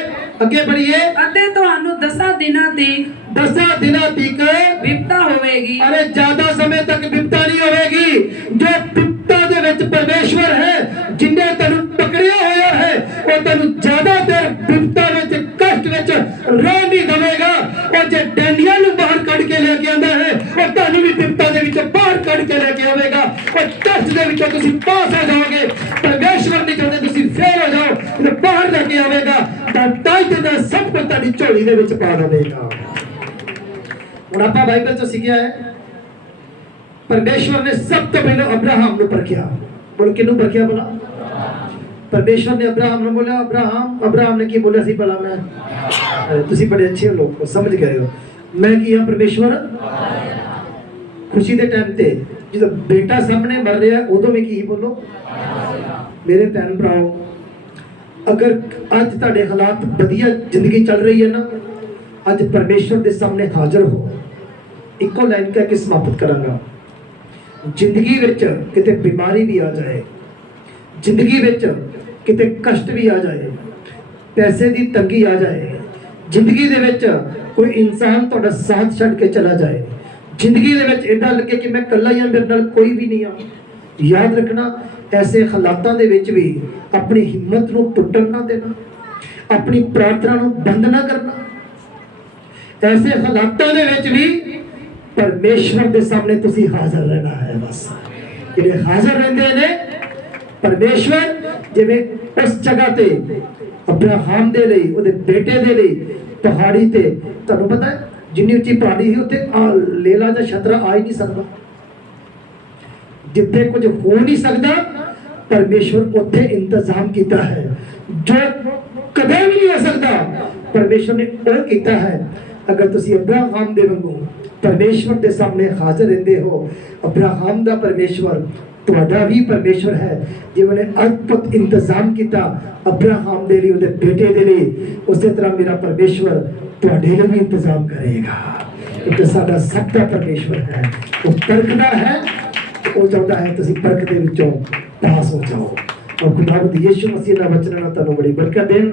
ਅੱਗੇ ਪੜੀਏ। ਅਤੇ ਤੁਹਾਨੂੰ 10 ਦਿਨਾਂ ਤੀਕ 10 ਦਿਨਾਂ ਤੀਕ ਵਿਪਤਾ ਹੋਵੇਗੀ। ਅਰੇ ਜ਼ਿਆਦਾ ਸਮੇਂ ਤੱਕ ਵਿਪਤਾ ਨਹੀਂ ਹੋਵੇਗੀ। ਜੋ ਵਿਪਤਾ ਦੇ ਵਿੱਚ ਪਰਮੇਸ਼ਵਰ ਹੈ, ਜਿੰਨੇ ਤੈਨੂੰ ਪਕੜਿਆ ਹੋਇਆ ਹੈ, ਉਹ ਤੈਨੂੰ ਜ਼ਿਆਦਾ ਦੇਰ ਵਿਪਤਾ ਵਿੱਚ, ਕਸ਼ਟ ਵਿੱਚ ਰਹਿ ਨਹੀਂ ਦੇਵੇਗਾ। ਉਹ ਜੇ ਡੈਨੀਅਲ ਨੂੰ ਬਾਹਰ ਕੱਢ ਕੇ ਲੈ ਕੇ ਆਂਦਾ ਹੈ, ਉਹ ਤੁਹਾਨੂੰ ਵੀ ਵਿਪਤਾ ਦੇ ਵਿੱਚੋਂ ਬਾਹਰ ਕੱਢ ਕੇ ਲੈ ਕੇ ਆਵੇਗਾ। ਉਹ ਕਸ਼ਟ ਦੇ ਵਿੱਚੋਂ ਤੁਸੀਂ ਪਾਸ ਹੋ ਜਾਓਗੇ। ਪਰਮੇਸ਼ਵਰ ਨਹੀਂ ਚਾਹੁੰਦੇ ਤੁਸੀਂ ਫੇਲ ਹੋ ਜਾਓ, ਤੇ ਬਾਹਰ ਲੈ ਕੇ ਆਵੇਗਾ ਤਾਂ ਤਾਇਤ ਦਾ ਸਭ ਕੁਝ ਤੁਹਾਡੀ ਝੋਲੀ ਦੇ ਵਿੱਚ ਪਾ ਦੇਵੇਗਾ। ਹੁਣ ਆਪਾਂ ਬਾਈਬਲ ਤੋਂ ਸਿੱਖਿਆ ਹੈ, ਪਰਮੇਸ਼ਵਰ ਨੇ ਸਭ ਤੋਂ ਪਹਿਲਾਂ ਅਬਰਾਹਮ ਨੂੰ ਪਰਖਿਆ। ਬੋਲ, ਕਿਹਨੂੰ ਪਰਖਿਆ? ਭਲਾ ਪਰਮੇਸ਼ਵਰ ਨੇ ਅਬਰਾਹਮ ਨੂੰ ਬੋਲਿਆ, ਅਬਰਾਹਮ ਨੇ ਕੀ ਬੋਲਿਆ ਸੀ ਭਲਾ? ਮੈਂ, ਤੁਸੀਂ ਬੜੇ ਅੱਛੇ ਲੋਕ ਸਮਝ ਗਏ ਹੋ। ਮੈਂ ਕੀ ਹਾਂ? ਪਰਮੇਸ਼ਵਰ। ਖੁਸ਼ੀ ਦੇ ਟਾਈਮ ਤੇ ਜਦੋਂ ਬੇਟਾ ਸਾਹਮਣੇ ਮਰ ਰਿਹਾ ਉਦੋਂ ਵੀ ਕੀ ਬੋਲੋ। ਮੇਰੇ ਭੈਣ ਭਰਾਓ, ਅਗਰ ਅੱਜ ਤੁਹਾਡੇ ਹਾਲਾਤ ਵਧੀਆ ਜ਼ਿੰਦਗੀ ਚੱਲ ਰਹੀ ਹੈ ਨਾ, ਅੱਜ ਪਰਮੇਸ਼ਵਰ ਦੇ ਸਾਹਮਣੇ ਹਾਜ਼ਰ ਹੋ। ਇੱਕੋ ਲਾਈਨ ਕਹਿ ਕੇ ਸਮਾਪਤ ਕਰਾਂਗਾ। ਜ਼ਿੰਦਗੀ ਵਿੱਚ ਕਿਤੇ ਬਿਮਾਰੀ ਵੀ ਆ ਜਾਏ, ਜ਼ਿੰਦਗੀ ਵਿੱਚ ਕਿਤੇ ਕਸ਼ਟ ਵੀ ਆ ਜਾਏ, ਪੈਸੇ ਦੀ ਤੰਗੀ ਆ ਜਾਏ, ਜ਼ਿੰਦਗੀ ਦੇ ਵਿੱਚ ਕੋਈ ਇਨਸਾਨ ਤੁਹਾਡਾ ਸਾਥ ਛੱਡ ਕੇ ਚਲਾ ਜਾਏ, ਜ਼ਿੰਦਗੀ ਦੇ ਵਿੱਚ ਇਦਾਂ ਲੱਗੇ ਕਿ ਮੈਂ ਇਕੱਲਾ ਹੀ ਹਾਂ, ਮੇਰੇ ਨਾਲ ਕੋਈ ਵੀ ਨਹੀਂ ਆ, ਯਾਦ ਰੱਖਣਾ ਐਸੇ ਹਾਲਾਤਾਂ ਦੇ ਵਿੱਚ ਵੀ ਆਪਣੀ ਹਿੰਮਤ ਨੂੰ ਟੁੱਟਣ ਨਾ ਦੇਣਾ, ਆਪਣੀ ਪ੍ਰਾਰਥਨਾ ਨੂੰ ਬੰਦ ਨਾ ਕਰਨਾ। ਐਸੇ ਹਾਲਾਤਾਂ ਦੇ ਵਿੱਚ ਵੀ ਪਰਮੇਸ਼ਵਰ ਦੇ ਸਾਹਮਣੇ ਤੁਸੀਂ ਹਾਜ਼ਰ ਰਹਿਣਾ ਹੈ। ਬਸ ਜਿਹੜੇ ਹਾਜ਼ਰ ਰਹਿੰਦੇ ਨੇ ਪਰਮੇਸ਼ਵਰ, ਜਿਵੇਂ ਉਸ ਜਗ੍ਹਾ ਤੇ ਅਬਰਾਹਮ ਦੇ ਲਈ, ਉਹਦੇ ਬੇਟੇ ਦੇ ਲਈ ਪਹਾੜੀ ਤੇ, ਤੁਹਾਨੂੰ ਪਤਾ ਹੈ ਜਿੰਨੀ ਉੱਚੀ ਪਹਾੜੀ ਸੀ ਉੱਥੇ ਲੇਲਾ ਜਾਂ ਛਤਰਾ ਆ ਹੀ ਨਹੀਂ ਸਕਦਾ। ਜਿੱਥੇ ਕੁਝ ਹੋ ਨਹੀਂ ਸਕਦਾ ਪਰਮੇਸ਼ਵਰ ਉੱਥੇ ਇੰਤਜ਼ਾਮ ਕੀਤਾ ਹੈ। ਜੋ ਕਦੇ ਵੀ ਨਹੀਂ ਹੋ ਸਕਦਾ ਪਰਮੇਸ਼ਵਰ ਨੇ ਉਹ ਕੀਤਾ ਹੈ। ਅਗਰ ਤੁਸੀਂ ਅਬਰਾਹਮ ਦੇ ਵਾਂਗੂ ਪਰਮੇਸ਼ਵਰ ਦੇ ਸਾਹਮਣੇ ਹਾਜ਼ਰ ਰਹਿੰਦੇ ਹੋ, ਅਬਰਾਹਮ ਦਾ ਪਰਮੇਸ਼ਵਰ ਤੁਹਾਡਾ ਵੀ ਪਰਮੇਸ਼ਵਰ ਹੈ। ਜਿਵੇਂ ਨੇ ਅਦਭੁਤ ਇੰਤਜ਼ਾਮ ਕੀਤਾ ਅਬਰਾਹਮ ਦੇ ਲਈ, ਉਹਦੇ ਬੇਟੇ ਦੇ ਲਈ, ਉਸੇ ਤਰ੍ਹਾਂ ਮੇਰਾ ਪਰਮੇਸ਼ਵਰ ਤੁਹਾਡੇ ਲਈ ਵੀ ਇੰਤਜ਼ਾਮ ਕਰੇਗਾ। ਕਿਉਂਕਿ ਸਾਡਾ ਸਭ ਦਾ ਪਰਮੇਸ਼ਵਰ ਹੈ, ਉਹ ਪਰਖਦਾ ਹੈ, ਉਹ ਚਾਹੁੰਦਾ ਹੈ ਤੁਸੀਂ ਪਰਖ ਦੇ ਵਿੱਚੋਂ ਪਾਸ ਹੋ ਜਾਓ। ਔਰ ਖੁਦਾਵੰਦ ਯਿਸੂ ਮਸੀਹ ਦਾ ਵਚਨ ਨਾਲ ਤੁਹਾਨੂੰ ਬੜੀ ਬਰਕਤ ਦੇਣ।